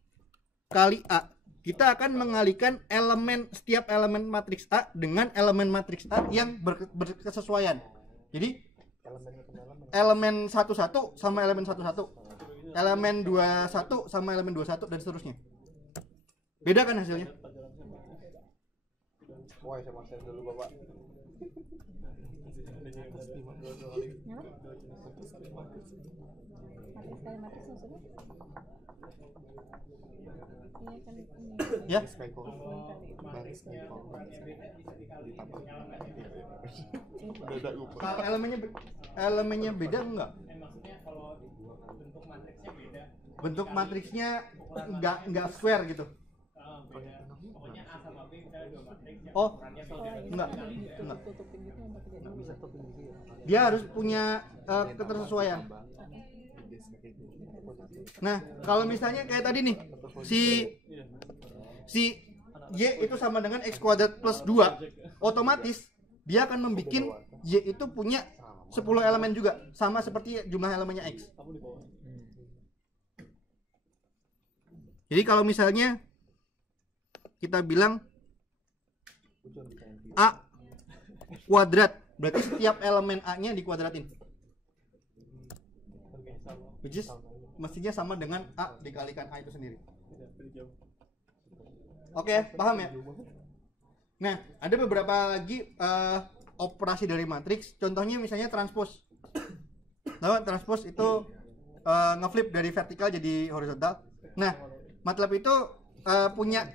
kali A, kita akan mengalihkan setiap elemen matriks A dengan elemen matriks A yang berkesesuaian. Jadi elemen 11 sama elemen 11, elemen 21 sama elemen 21 dan seterusnya. Beda kan hasilnya? Wah, saya maksain dulu Bapak. Matriks kali matriks maksudnya? Ini kan ini. Ya. Kalau elemennya beda enggak? Maksudnya kalau bentuk matriksnya beda. Bentuk matriksnya enggak square gitu. Beda. Pokoknya A sama B misalnya dua matriks yang Oh, ukurannya enggak. Tutupin gitu untuk jadi. Dia harus punya ketersesuaian. Nah, kalau misalnya kayak tadi nih, si y itu sama dengan x kuadrat plus 2, otomatis dia akan membuat y itu punya 10 elemen juga, sama seperti jumlah elemennya x. Jadi kalau misalnya kita bilang a kuadrat, berarti setiap elemen a-nya dikuadratin, which is mestinya sama dengan a dikalikan a itu sendiri. Oke, paham ya? Nah, ada beberapa lagi operasi dari matriks. Contohnya misalnya transpose. Nah, transpose itu ngeflip dari vertikal jadi horizontal. Nah, MATLAB itu punya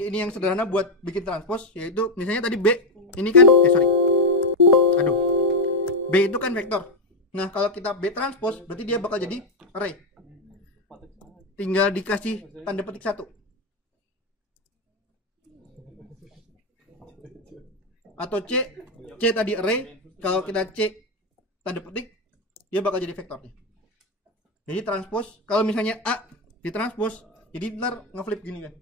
ini yang sederhana buat bikin transpose, yaitu misalnya tadi B ini kan B itu kan vektor. Nah, kalau kita B transpose berarti dia bakal jadi array. Tinggal dikasih tanda petik 1. Atau C tadi array, kalau kita C tanda petik dia bakal jadi vektornya. Jadi transpose, kalau misalnya A ditranspose, jadi ntar ngeflip gini kan.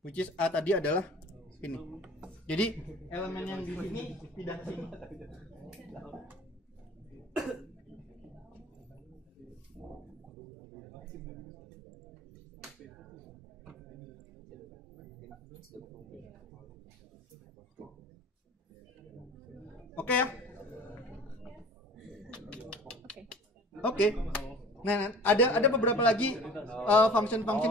Which is A tadi adalah ini. Jadi elemen yang di sini pindah ke sini. Oke ya. Oke. Nah, ada beberapa lagi function-function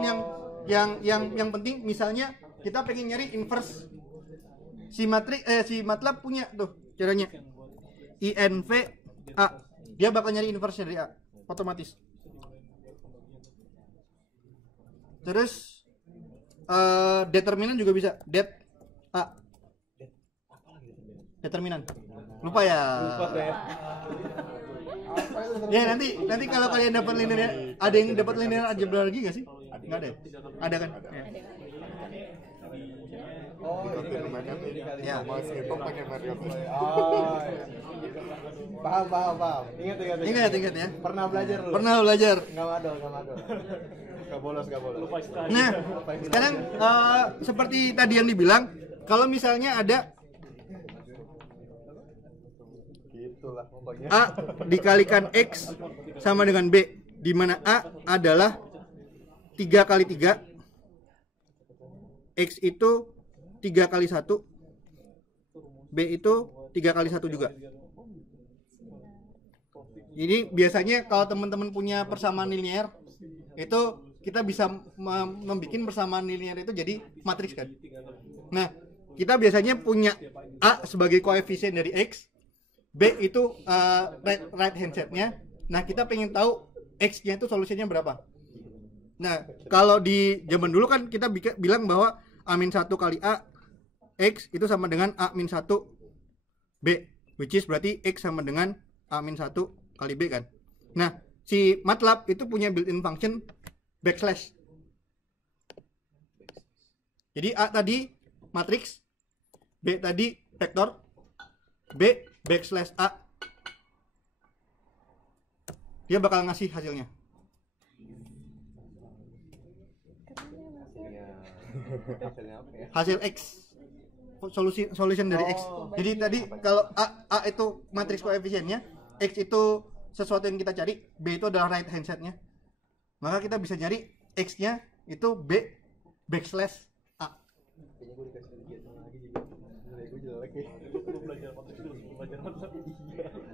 yang penting. Misalnya kita pengen nyari inverse si MATLAB punya tuh caranya INV A. Dia bakal nyari inverse dari A otomatis. Terus determinan juga bisa det A. Determinan. Lupa ya. Ya nanti kalau kalian dapat linear, ada yang dapat linear algebra lagi nggak sih? Nggak ada. Ada kan? Ya. Ya, Mas itu pakai variabel. Paham. Ingat ya. Pernah belajar lu? Pernah belajar. Enggak madol. Enggak bolos. Nah, sekarang seperti tadi yang dibilang, kalau misalnya ada Gitulah pokoknya. A dikalikan X sama dengan B, di mana A adalah 3 kali 3, X itu 3 kali 1, B itu 3 kali 1 juga. Jadi biasanya kalau teman-teman punya persamaan linear, itu kita bisa membuat persamaan linear itu jadi matriks kan. Nah, kita biasanya punya A sebagai koefisien dari X, B itu right hand setnya. Nah, kita pengen tahu X-nya itu solusinya berapa. Nah, kalau di zaman dulu kan kita bilang bahwa A-1 kali A X itu sama dengan A-1 B, which is berarti X sama dengan A-1 kali B kan. Nah, si MATLAB itu punya built-in function backslash. Jadi A tadi matriks, B tadi vektor, B backslash A, dia bakal ngasih hasilnya. Hasil X, solution dari X. Jadi tadi kalau A itu matriks koefisiennya, X itu sesuatu yang kita cari, B itu adalah right hand setnya, maka kita bisa nyari X-nya itu B backslash A.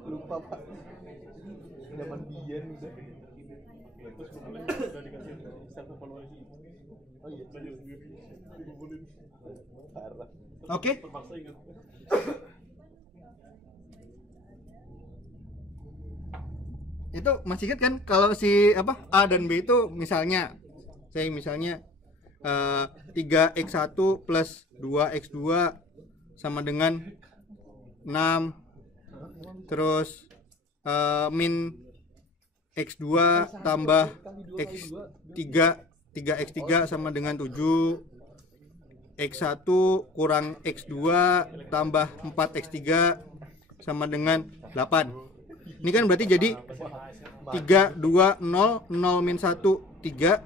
Lupa Pak. Zaman biyen udah. Terus udah dikasih self evaluasi. Oh iya. Belajar sendiri. Dikumpulin. Parah. Oke. Terpaksa ingat. Itu masih ingat kan kalau si A dan B itu misalnya 3x1 plus 2x2 sama dengan 6, terus min x2 tambah x3 3x3 sama dengan 7, x1 kurang x2 tambah 4x3 sama dengan 8. Ini kan berarti jadi 3, 2, 0, 0 min 1, 3,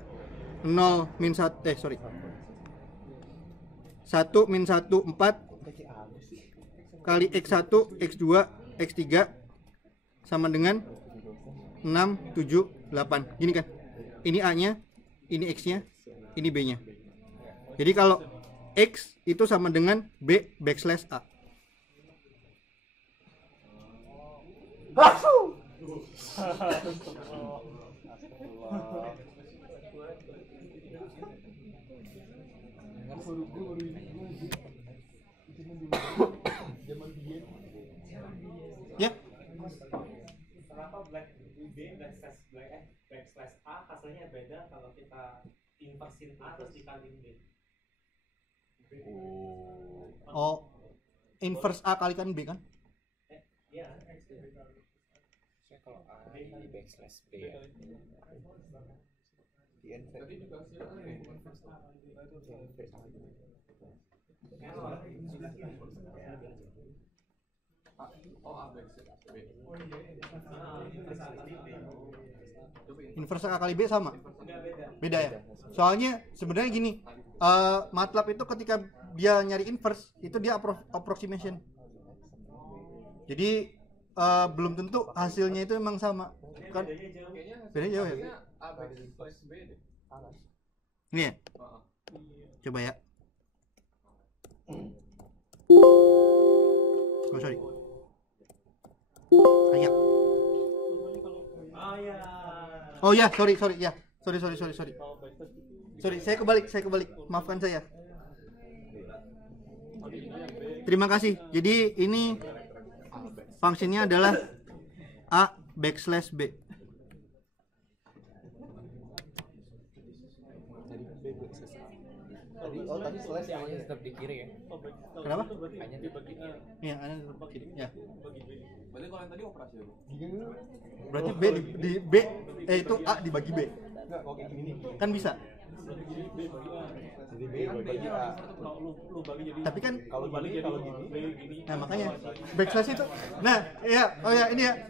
0 min 1, 1 min 1, 4 kali x1, x2, x3 sama dengan 6, 7, 8. Gini kan, ini A-nya, ini X-nya, ini B-nya. Jadi kalau X itu sama dengan B backslash A. Ya. Kenapa B backslash A hasilnya beda kalau kita inversin A terus dikaliin B? Oh, inverse A kalikan B kan? Iya. Saya kalau A di backslash B ya. Tadi juga hasilnya bukan first A. Inverse A kali B sama? Beda ya? Soalnya sebenarnya gini, MATLAB itu ketika dia nyari inverse itu dia approximation. Jadi belum tentu hasilnya itu memang sama kan? Beda jauh ya? Ini ya? Coba ya. Oh sorry. Ayak. Oh ya, sorry ya. Sorry. Sorry, saya kebalik. Maafkan saya. Terima kasih. Jadi ini fungsinya adalah A/B. Tadi slash yang Hanya tetap di kiri ya. Kenapa? Hanya tetap di kiri. Iya, ada tetap kiri. Ya. Berarti kalau yang tadi operasi dulu. Berarti B di B itu A dibagi B. Enggak, kalau kayak gini. Kan bisa. Jadi B bagi A. Tapi kan Kalau gini. nah makanya backslash itu. Nah, iya, oh ya ini ya.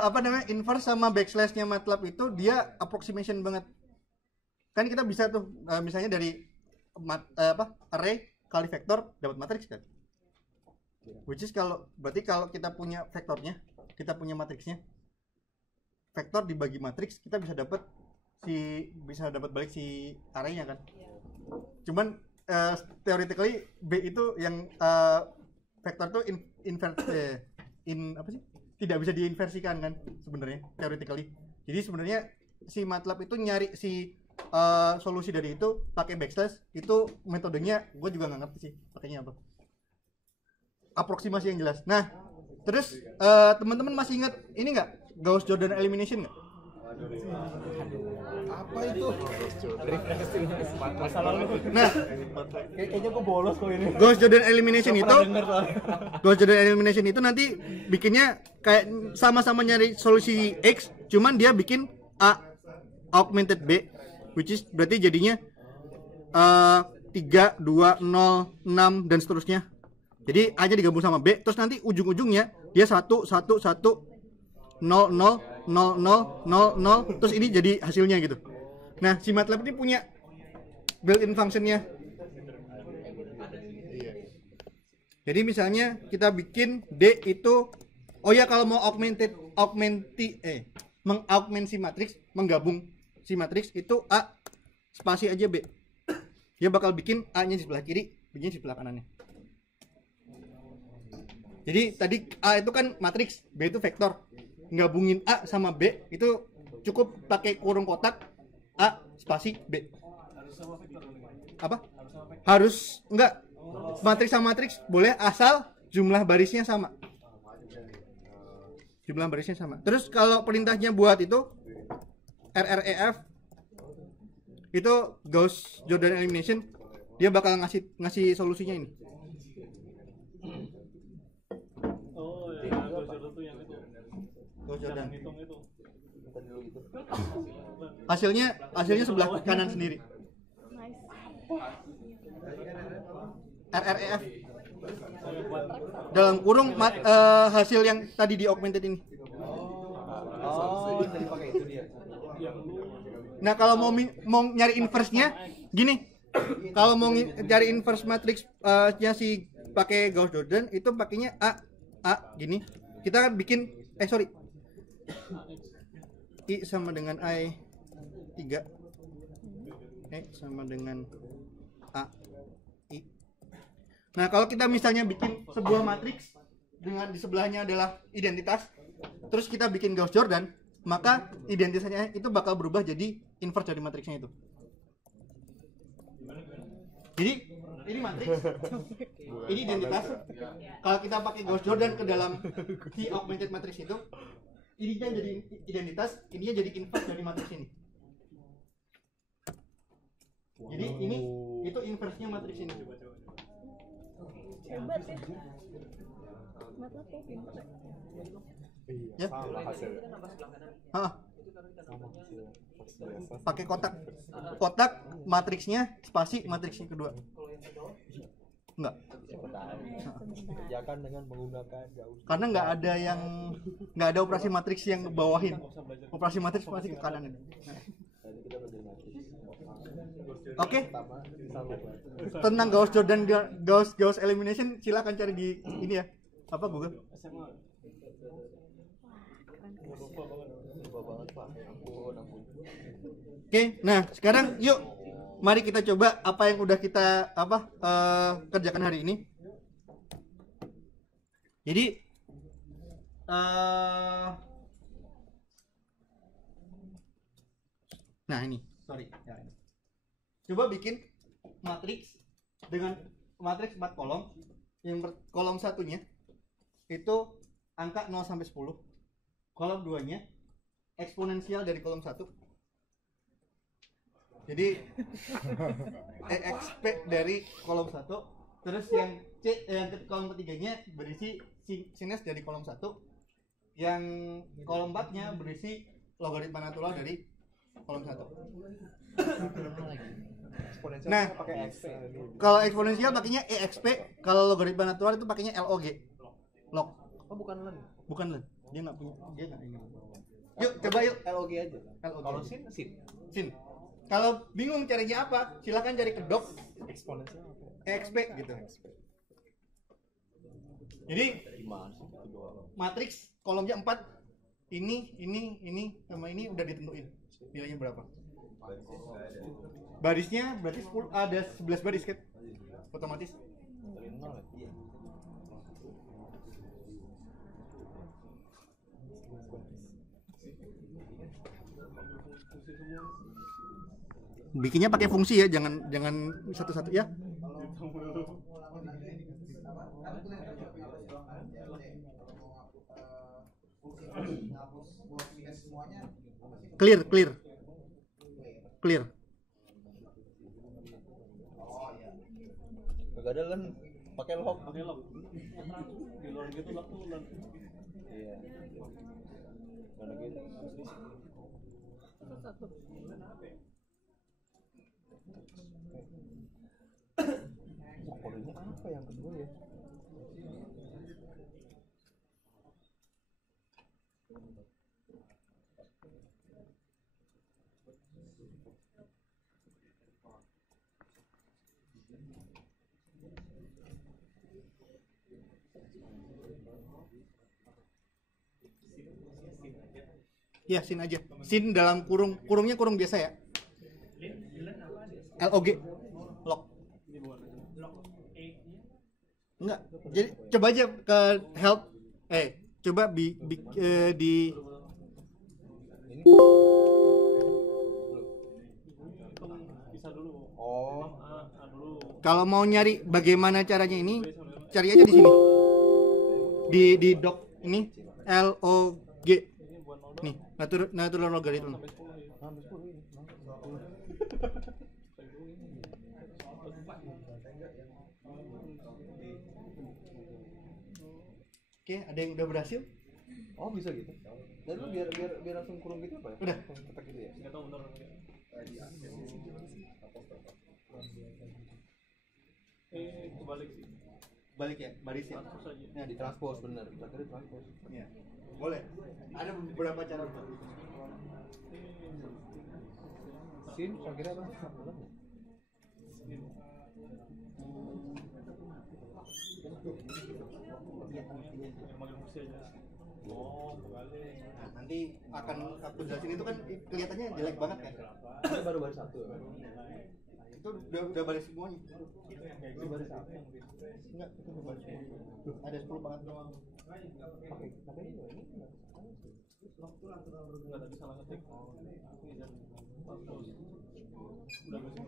Apa namanya? Inverse sama backslashnya MATLAB itu dia approximation banget. Kan kita bisa tuh misalnya dari array kali vektor dapat matriks kan. Which is berarti kalau kita punya vektornya, kita punya matriksnya. Vektor dibagi matriks, kita bisa dapat balik si arraynya kan. Cuman theoretically B itu yang vektor tuh tidak bisa diinversikan kan sebenarnya theoretically. Jadi sebenarnya si MATLAB itu nyari si solusi dari itu pakai backslash, itu metodenya gue juga nggak ngerti sih pakainya apa, aproksimasi yang jelas. Nah terus teman-teman masih ingat ini nggak Gauss-Jordan elimination nggak? Apa itu? Nah Kayaknya gue bolos kok ini. Gauss-Jordan elimination itu nanti bikinnya kayak sama-sama nyari solusi X, cuman dia bikin A augmented B, which is berarti jadinya 3, 2, 0, 6 dan seterusnya. Jadi A nya digabung sama B, terus nanti ujung-ujungnya dia 1, 1, 1, 0, 0, 0, 0, 0, terus ini jadi hasilnya gitu. Nah si MATLAB ini punya built-in functionnya. Jadi misalnya kita bikin D itu, oh ya kalau mau mengaugment si matriks, menggabung si matriks itu A spasi aja B. Dia bakal bikin A-nya di sebelah kiri, B-nya di sebelah kanannya. Jadi tadi A itu kan matriks, B itu vektor. Gabungin A sama B itu cukup pakai kurung kotak A spasi B. Apa? Harus enggak. Matriks sama matriks boleh asal jumlah barisnya sama. Jumlah barisnya sama. Terus kalau perintahnya buat itu RREF itu Gauss-Jordan elimination, dia bakal ngasih solusinya ini. Oh ya, Gauss-Jordan tuh yang itu. Gauss-Jordan. Hitung itu. Hasilnya sebelah kanan sendiri. Nice. RREF dalam kurung hasil yang tadi di augmented ini. Oh, jadi pakai itu dia. Nah kalau mau nyari inverse-nya gini, kalau mau cari inverse matrix nya si pakai Gauss-Jordan itu pakainya A gini. Kita kan bikin I sama dengan I 3, E sama dengan A I. Nah kalau kita misalnya bikin sebuah matriks dengan di sebelahnya adalah identitas, terus kita bikin Gauss-Jordan, maka identitasnya itu bakal berubah jadi inverse dari matriksnya itu. Jadi ini matriks, ini identitas. Kalau kita pakai Gauss-Jordan ke dalam si augmented matrix itu, ininya jadi identitas, ininya jadi inverse dari matriks ini. Jadi ini itu inverse-nya matriks ini. Hebat ya. MATLAB kok pintar. Ya. Pakai kotak matriksnya spasi matriksnya kedua. Enggak. Siapa tahu. Sebentar. Kerjakan dengan menggunakan gaus. Karena nggak ada operasi matriks yang bawahin. Operasi matriks pasti ke kanan ini. Tadi kita belajar matriks. Oke. Pertama selalu Tentang Gauss Jordan Gauss elimination silakan cari di ini ya. Apa Google? lupa banget Pak. Ampun. Oke, nah sekarang yuk mari kita coba apa yang udah kita kerjakan hari ini. Jadi nah ini, sorry. Ya, ini. Coba bikin matriks dengan matriks 4 kolom. Yang kolom satunya itu angka 0 sampai 10. Kolom 2-nya eksponensial dari kolom 1. Jadi EXP dari kolom 1, terus yang kolom ketiganya berisi sinus dari kolom 1, yang kolom 4-nya berisi logaritma natural dari kolom 1. Eksponensial Nah, pakai X. kalau eksponensial pakainya EXP, kalau logaritma natural itu pakainya LOG. Log. Oh bukan len. Bukan Len. Dia nggak punya, dia nggak ini. Yuk, coba yuk. LOG aja. LOG. Kalau sin. Sin. Kalau bingung carinya apa, silakan cari kedok Eksponensial apa? EXP gitu. Jadi Gimana sih itu doang? matriks kolomnya 4, ini sama ini udah ditentuin nilainya berapa. Barisnya berarti 10, ada 11 baris kan? Otomatis. Dari nol ya? Bikinnya pakai fungsi ya, jangan satu-satu ya. Clear. Gak ada len. Pakai log. Di luar gitu log tuh log. Iya. Mana gitu? Satu. Kodenya apa yang kedua ya? Ya, sin aja. Sin dalam kurungnya kurung biasa ya. LOG. Log. Enggak. Jadi coba aja ke help. Coba di Bisa dulu. Oh, Dulu. kalau mau nyari bagaimana caranya ini, cari aja di sini. Di doc ini LOG. Nih, natural logarithm. Oke, ada yang udah berhasil? oh bisa gitu. Dan lu biar langsung kurung gitu apa ya? Udah. Langsung ketek gitu ya. Nggak tahu bener. Kebalik sih. Balik ya, baris ya. Terus aja. Nah, Di transpose bener. Kita kira transpose. ya. Boleh. Ada beberapa cara. Sin, kira-kira apa? Makin fungsi aja. Oh, kebalik. Nah, nanti akan aku jelasin itu kan kelihatannya jelek banget kan. Ini baru satu ya? Itu udah baris semuanya. Itu baris apa? Enggak, itu udah baris semua. Ada 10 banget doang. Pakai ini enggak? Enggak tadi salah ngetik. Ini dan transpose. Udah gue sih.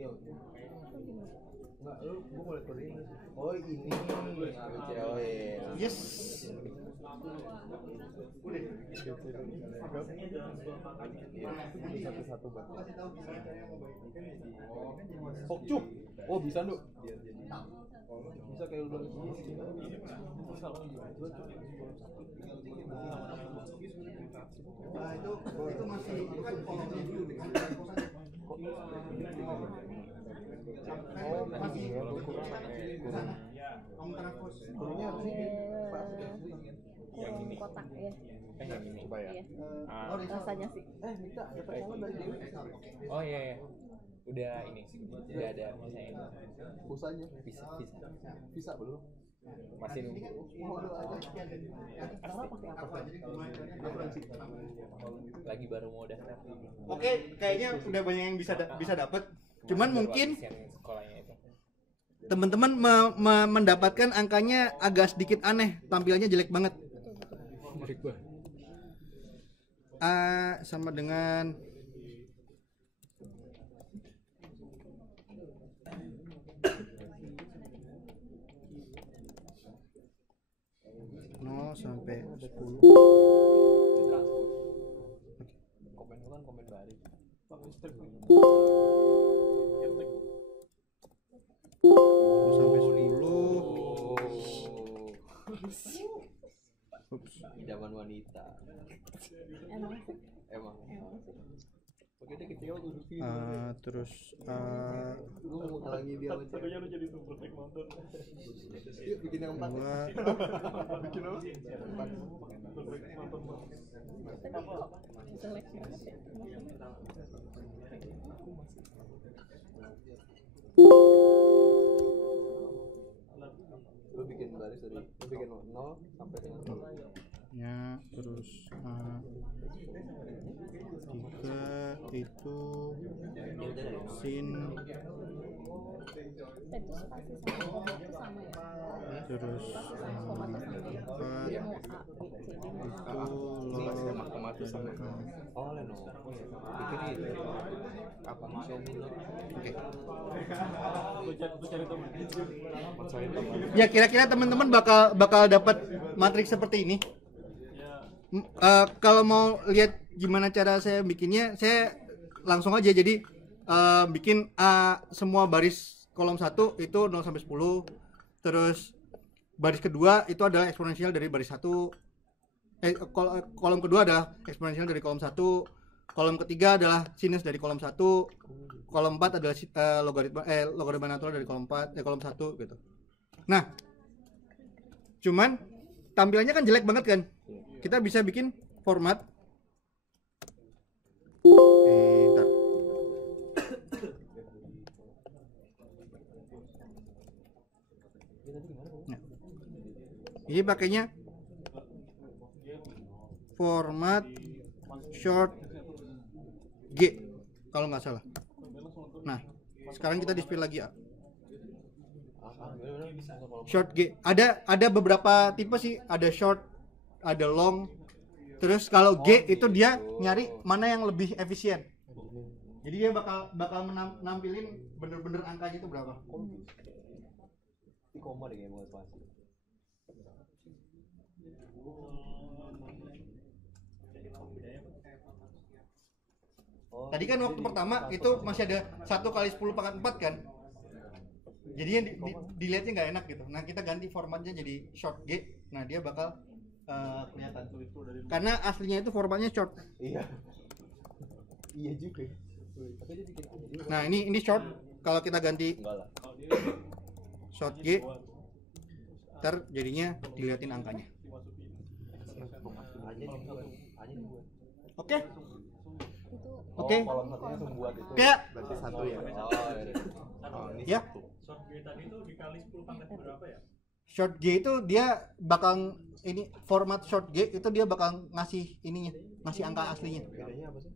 Iya. Enggak, gua mau lihat kode ini. Oh, ini. Cewek. Yes. Udah. Iya, satu-satu berarti. Pokcuk. Oh, bisa, Nduk. Bisa kayak lu bilang. Nah, itu masih itu kan kolomnya dulu nih. masih kurang kamu terapos Gurunya apa sih? kurang kotak ya. yang ini coba ya. Iya. Ah. Rasanya sih. Minta dapat salam dari Dewi. Oh iya, iya. Udah ini, udah ada misalnya Pulsanya. Visa belum. masih nunggu. Lagi baru mau daftar. Oke, kayaknya udah banyak yang bisa dapat. Cuman mungkin sekolahnya itu. teman-teman mendapatkan angkanya agak sedikit aneh, tampilannya jelek banget. A sama dengan nol sampai 10. Komen itu kan komen baru. Sampai 10. Idaman wanita. Emang sih. Emang. sih. Oke deh kecewa duduk sini. Terus Lu mau halangi dia aja. Satunya lu jadi super fake mountain. Yuk bikin yang 4. dua. Bikin apa? Tapi kok jelek banget ya. Lu bikin baris dari lu bikin 0 sampai dengan 0. Ya, terus 3 itu sin, Itu spasi sama koma itu sama ya. terus Spasi sama koma itu sendiri. 4 Dia mau A, B, C, D. itu Sama tuh sama. Oh, Leno. Bikin itu. Apa maksudnya? Oke. Lu cari temen. Ya kira-kira teman-teman bakal dapat matriks seperti ini. Kalau mau lihat gimana cara saya bikinnya, saya langsung aja. Jadi bikin semua baris kolom 1 itu 0 sampai 10. Terus baris kedua itu adalah eksponensial dari baris 1. Kolom kedua adalah eksponensial dari kolom 1. Kolom ketiga adalah sinus dari kolom 1. Kolom 4 adalah logaritma natural dari kolom 4, kolom 1 gitu. Nah, cuman tampilannya kan jelek banget kan? Kita bisa bikin format. Ntar. Nah. Ini pakainya format short G kalau nggak salah. Nah, sekarang kita display lagi ya. Short G. Ada beberapa tipe sih, ada short, ada long. Terus kalau G itu dia nyari mana yang lebih efisien. Jadi dia bakal menampilin bener-bener angkanya itu berapa. Di koma deh kayak mau spasi. Tadi kan waktu pertama itu masih ada 1 kali 10 pangkat 4 kan. Jadi yang dilihatnya nggak enak gitu. Nah kita ganti formatnya jadi short G. Nah dia bakal kelihatan. Karena aslinya itu formatnya short. Iya. Iya juga. Tapi dia bikin aja juga. Nah ini short. Kalau kita ganti Enggak lah. short G, ntar jadinya dilihatin angkanya. Aja dibuat. Oke. Itu Oke. Kolom satunya langsung buat itu. Kayak Berarti 1 ya. Oh, ini ya. Short G tadi itu dikali 10 pangkat berapa ya? Short G itu dia bakal ini format short G itu dia bakal ngasih ininya, ngasih angka aslinya. bedanya apa sih?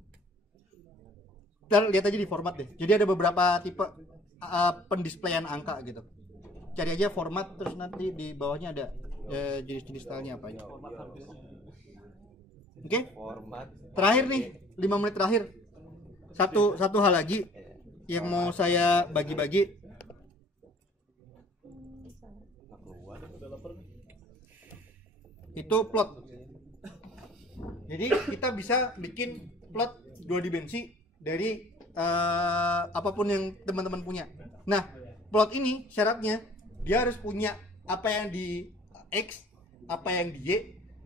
Ntar lihat aja di format deh. Jadi ada beberapa tipe pendisplayan angka gitu. Cari aja format terus nanti di bawahnya ada jenis-jenis stylenya apa aja. Oke. Format. Terakhir nih, 5 menit terakhir. Satu hal lagi yang mau saya bagi-bagi. Itu plot. Jadi kita bisa bikin plot 2 dimensi dari apapun yang teman-teman punya. Nah, plot ini syaratnya dia harus punya apa yang di X, apa yang di Y,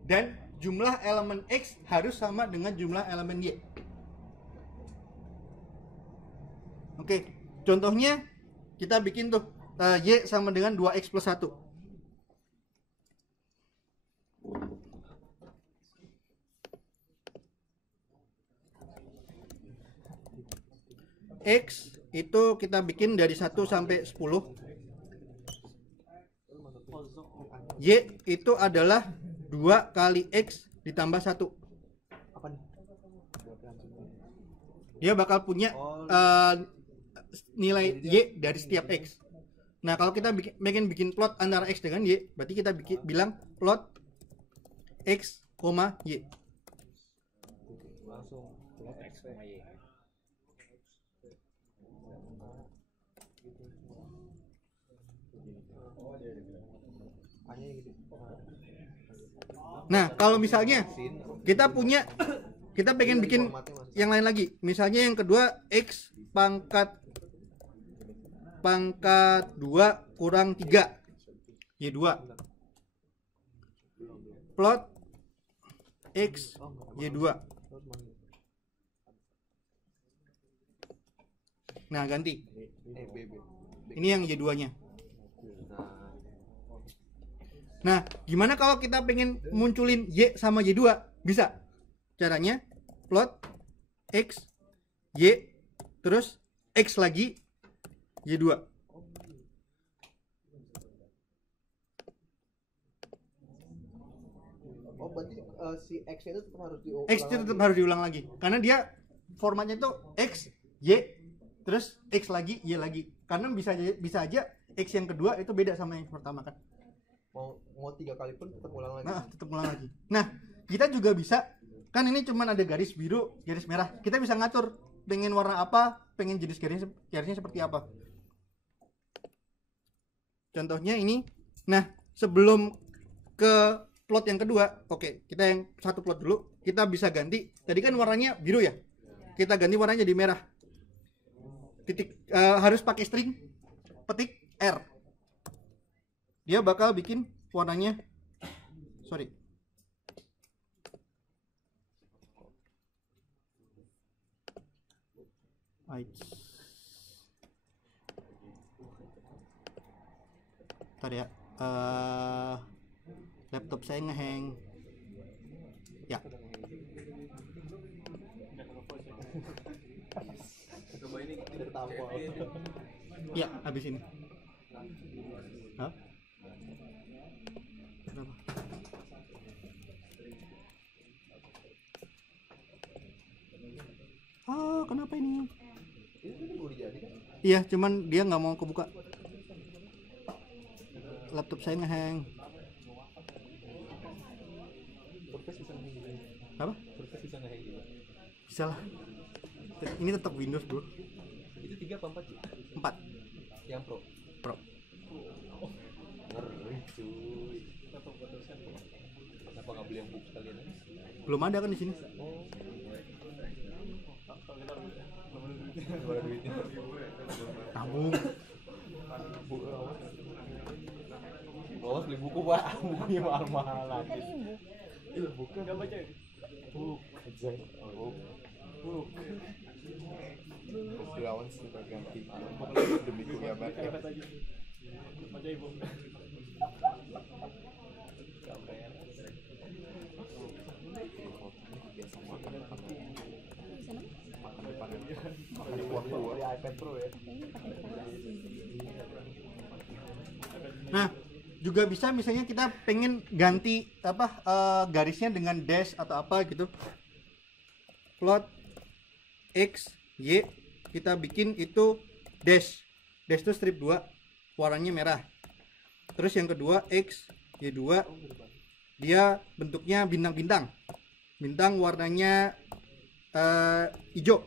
dan jumlah elemen X harus sama dengan jumlah elemen Y. Oke, contohnya kita bikin tuh Y sama dengan 2X plus 1. X itu kita bikin dari 1 sampai 10. Y itu adalah 2 kali X ditambah 1. Apa nih? Dia bakal punya nilai Y dari setiap X. Nah, kalau kita bikin plot antara X dengan Y, berarti kita bilang plot X, Y. Langsung plot X sama Y. Nah, kalau misalnya kita pengen bikin yang lain lagi. Misalnya yang kedua X pangkat 2 kurang 3 Y2. Plot X Y2. Nah, ganti. Ini yang Y2-nya. Nah, gimana kalau kita pengen munculin Y sama Y2? Bisa. Caranya plot X Y terus X lagi Y2. Oh, berarti si X itu tetap harus diulang. X itu tetap harus diulang lagi. Karena dia formatnya itu X Y terus X lagi Y lagi. Karena bisa aja X yang kedua itu beda sama yang pertama kan. Mau 3 kali pun tetap ulang lagi. Nah, tetap ulang lagi. Nah, kita juga bisa, kan ini cuman ada garis biru, garis merah. Kita bisa ngatur pengen warna apa, pengen jenis garisnya seperti apa. Contohnya ini. Nah, sebelum ke plot yang kedua, oke, kita yang satu plot dulu, kita bisa ganti. Tadi kan warnanya biru ya. Kita ganti warnanya jadi merah. Harus pakai string, petik R. Dia bakal bikin warnanya Ntar ya, laptop saya ngehang ya. Ya, habis ini. Hah? Kenapa? Oh, kenapa ini? Iya, cuman dia nggak mau kebuka. Laptop saya ngehang. Apa? Bisa lah. Ini tetap Windows, bro. Itu 3 apa 4 sih? 4. Yang Pro. Pro. Ngeri cuy. Kenapa nggak beli yang book sekalian aja? Belum ada kan di sini. Gimana duitnya? Tabung. Bawas beli buku pak, bukunya mahal-mahalan. Kan ibu. Iya buku. Gak baca ya? Buku aja. Buku. Allowance kita ganti demi kuliah bakat. Baca ibu. iPad Pro ya. Nah, juga bisa misalnya kita pengen ganti garisnya dengan dash atau apa gitu. Plot X Y kita bikin itu dash. Dash itu strip 2, warnanya merah. Terus yang kedua X Y2 dia bentuknya bintang-bintang. Bintang warnanya hijau.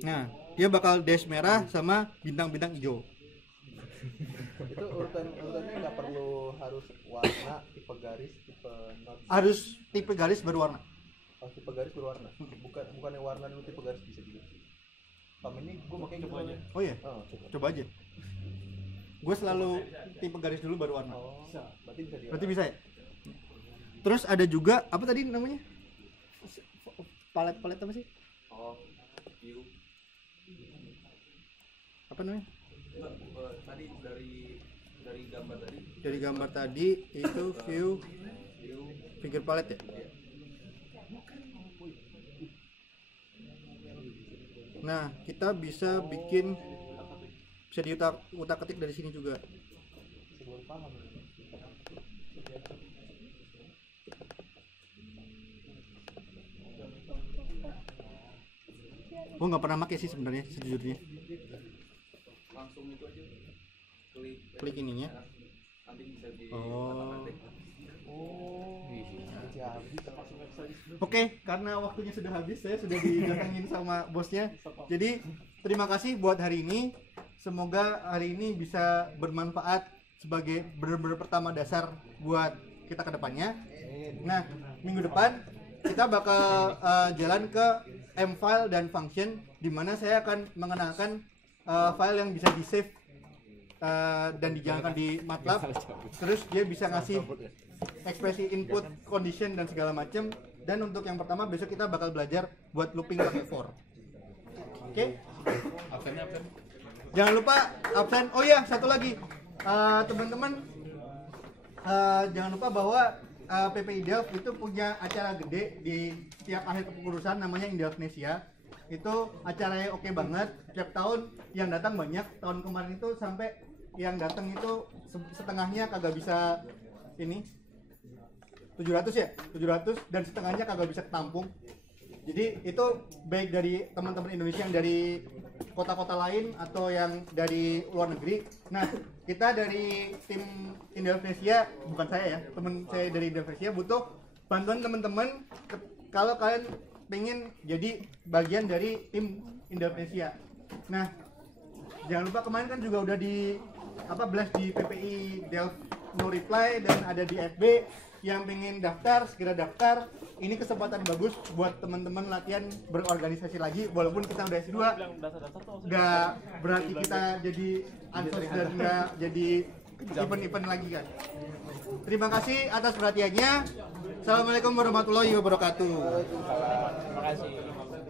Nah, dia bakal dash merah sama bintang-bintang hijau. Itu urutannya nggak perlu harus warna, tipe garis, tipe not. Harus tipe garis berwarna. Oh, tipe garis berwarna. Bukan yang warna dulu tipe garis bisa juga. Sama ini gue makanya coba aja. Oh iya. Oh, Coba aja. Gue selalu tipe garis dulu baru warna. Oh, berarti bisa dia. Berarti bisa ya? Terus ada juga apa tadi namanya? Palet apa sih? Oh, view. Apa namanya? Tadi dari gambar tadi. Dari gambar tadi itu view figure palette ya. Nah, kita bisa bikin, bisa diutak ketik dari sini juga. Gue nggak pernah pakai sih sebenarnya sejujurnya. Langsung itu aja. Klik ininya. Nanti bisa di Oh. Oke, karena waktunya sudah habis, saya sudah didatengin sama bosnya. Jadi terima kasih buat hari ini. Semoga hari ini bisa bermanfaat sebagai benar-benar pertama dasar buat kita ke depannya. Nah, minggu depan kita bakal jalan ke M-file dan function, di mana saya akan mengenalkan file yang bisa di save dan dijalankan di MATLAB. Terus dia bisa ngasih ekspresi input, condition dan segala macam. Dan untuk yang pertama besok kita bakal belajar buat looping pakai for. Oke? Absennya absen. Jangan lupa absen. Oh iya, satu lagi teman-teman, jangan lupa bahwa PPI Delft itu punya acara gede di tiap akhir kepengurusan, namanya Indelftnesia. Itu acaranya oke banget. Tiap tahun yang datang banyak. Tahun kemarin itu sampai yang datang itu setengahnya kagak bisa ini 700 ya, 700 dan setengahnya kagak bisa ketampung. Jadi itu baik dari teman-teman Indonesia yang dari kota-kota lain atau yang dari luar negeri. Nah, kita dari tim Indelftnesia, bukan saya ya, teman saya dari Indelftnesia butuh bantuan teman-teman kalau kalian pengen jadi bagian dari tim Indelftnesia. Nah, jangan lupa kemarin kan juga udah di blast di PPI Delft No Reply dan ada di FB. Yang pengen daftar segera daftar. Ini kesempatan bagus buat teman-teman latihan berorganisasi lagi. Walaupun kita udah S2, nggak berarti kita jadi ansos dan nggak jadi event-event lagi kan. Terima kasih atas perhatiannya. Assalamualaikum warahmatullahi wabarakatuh. Terima kasih.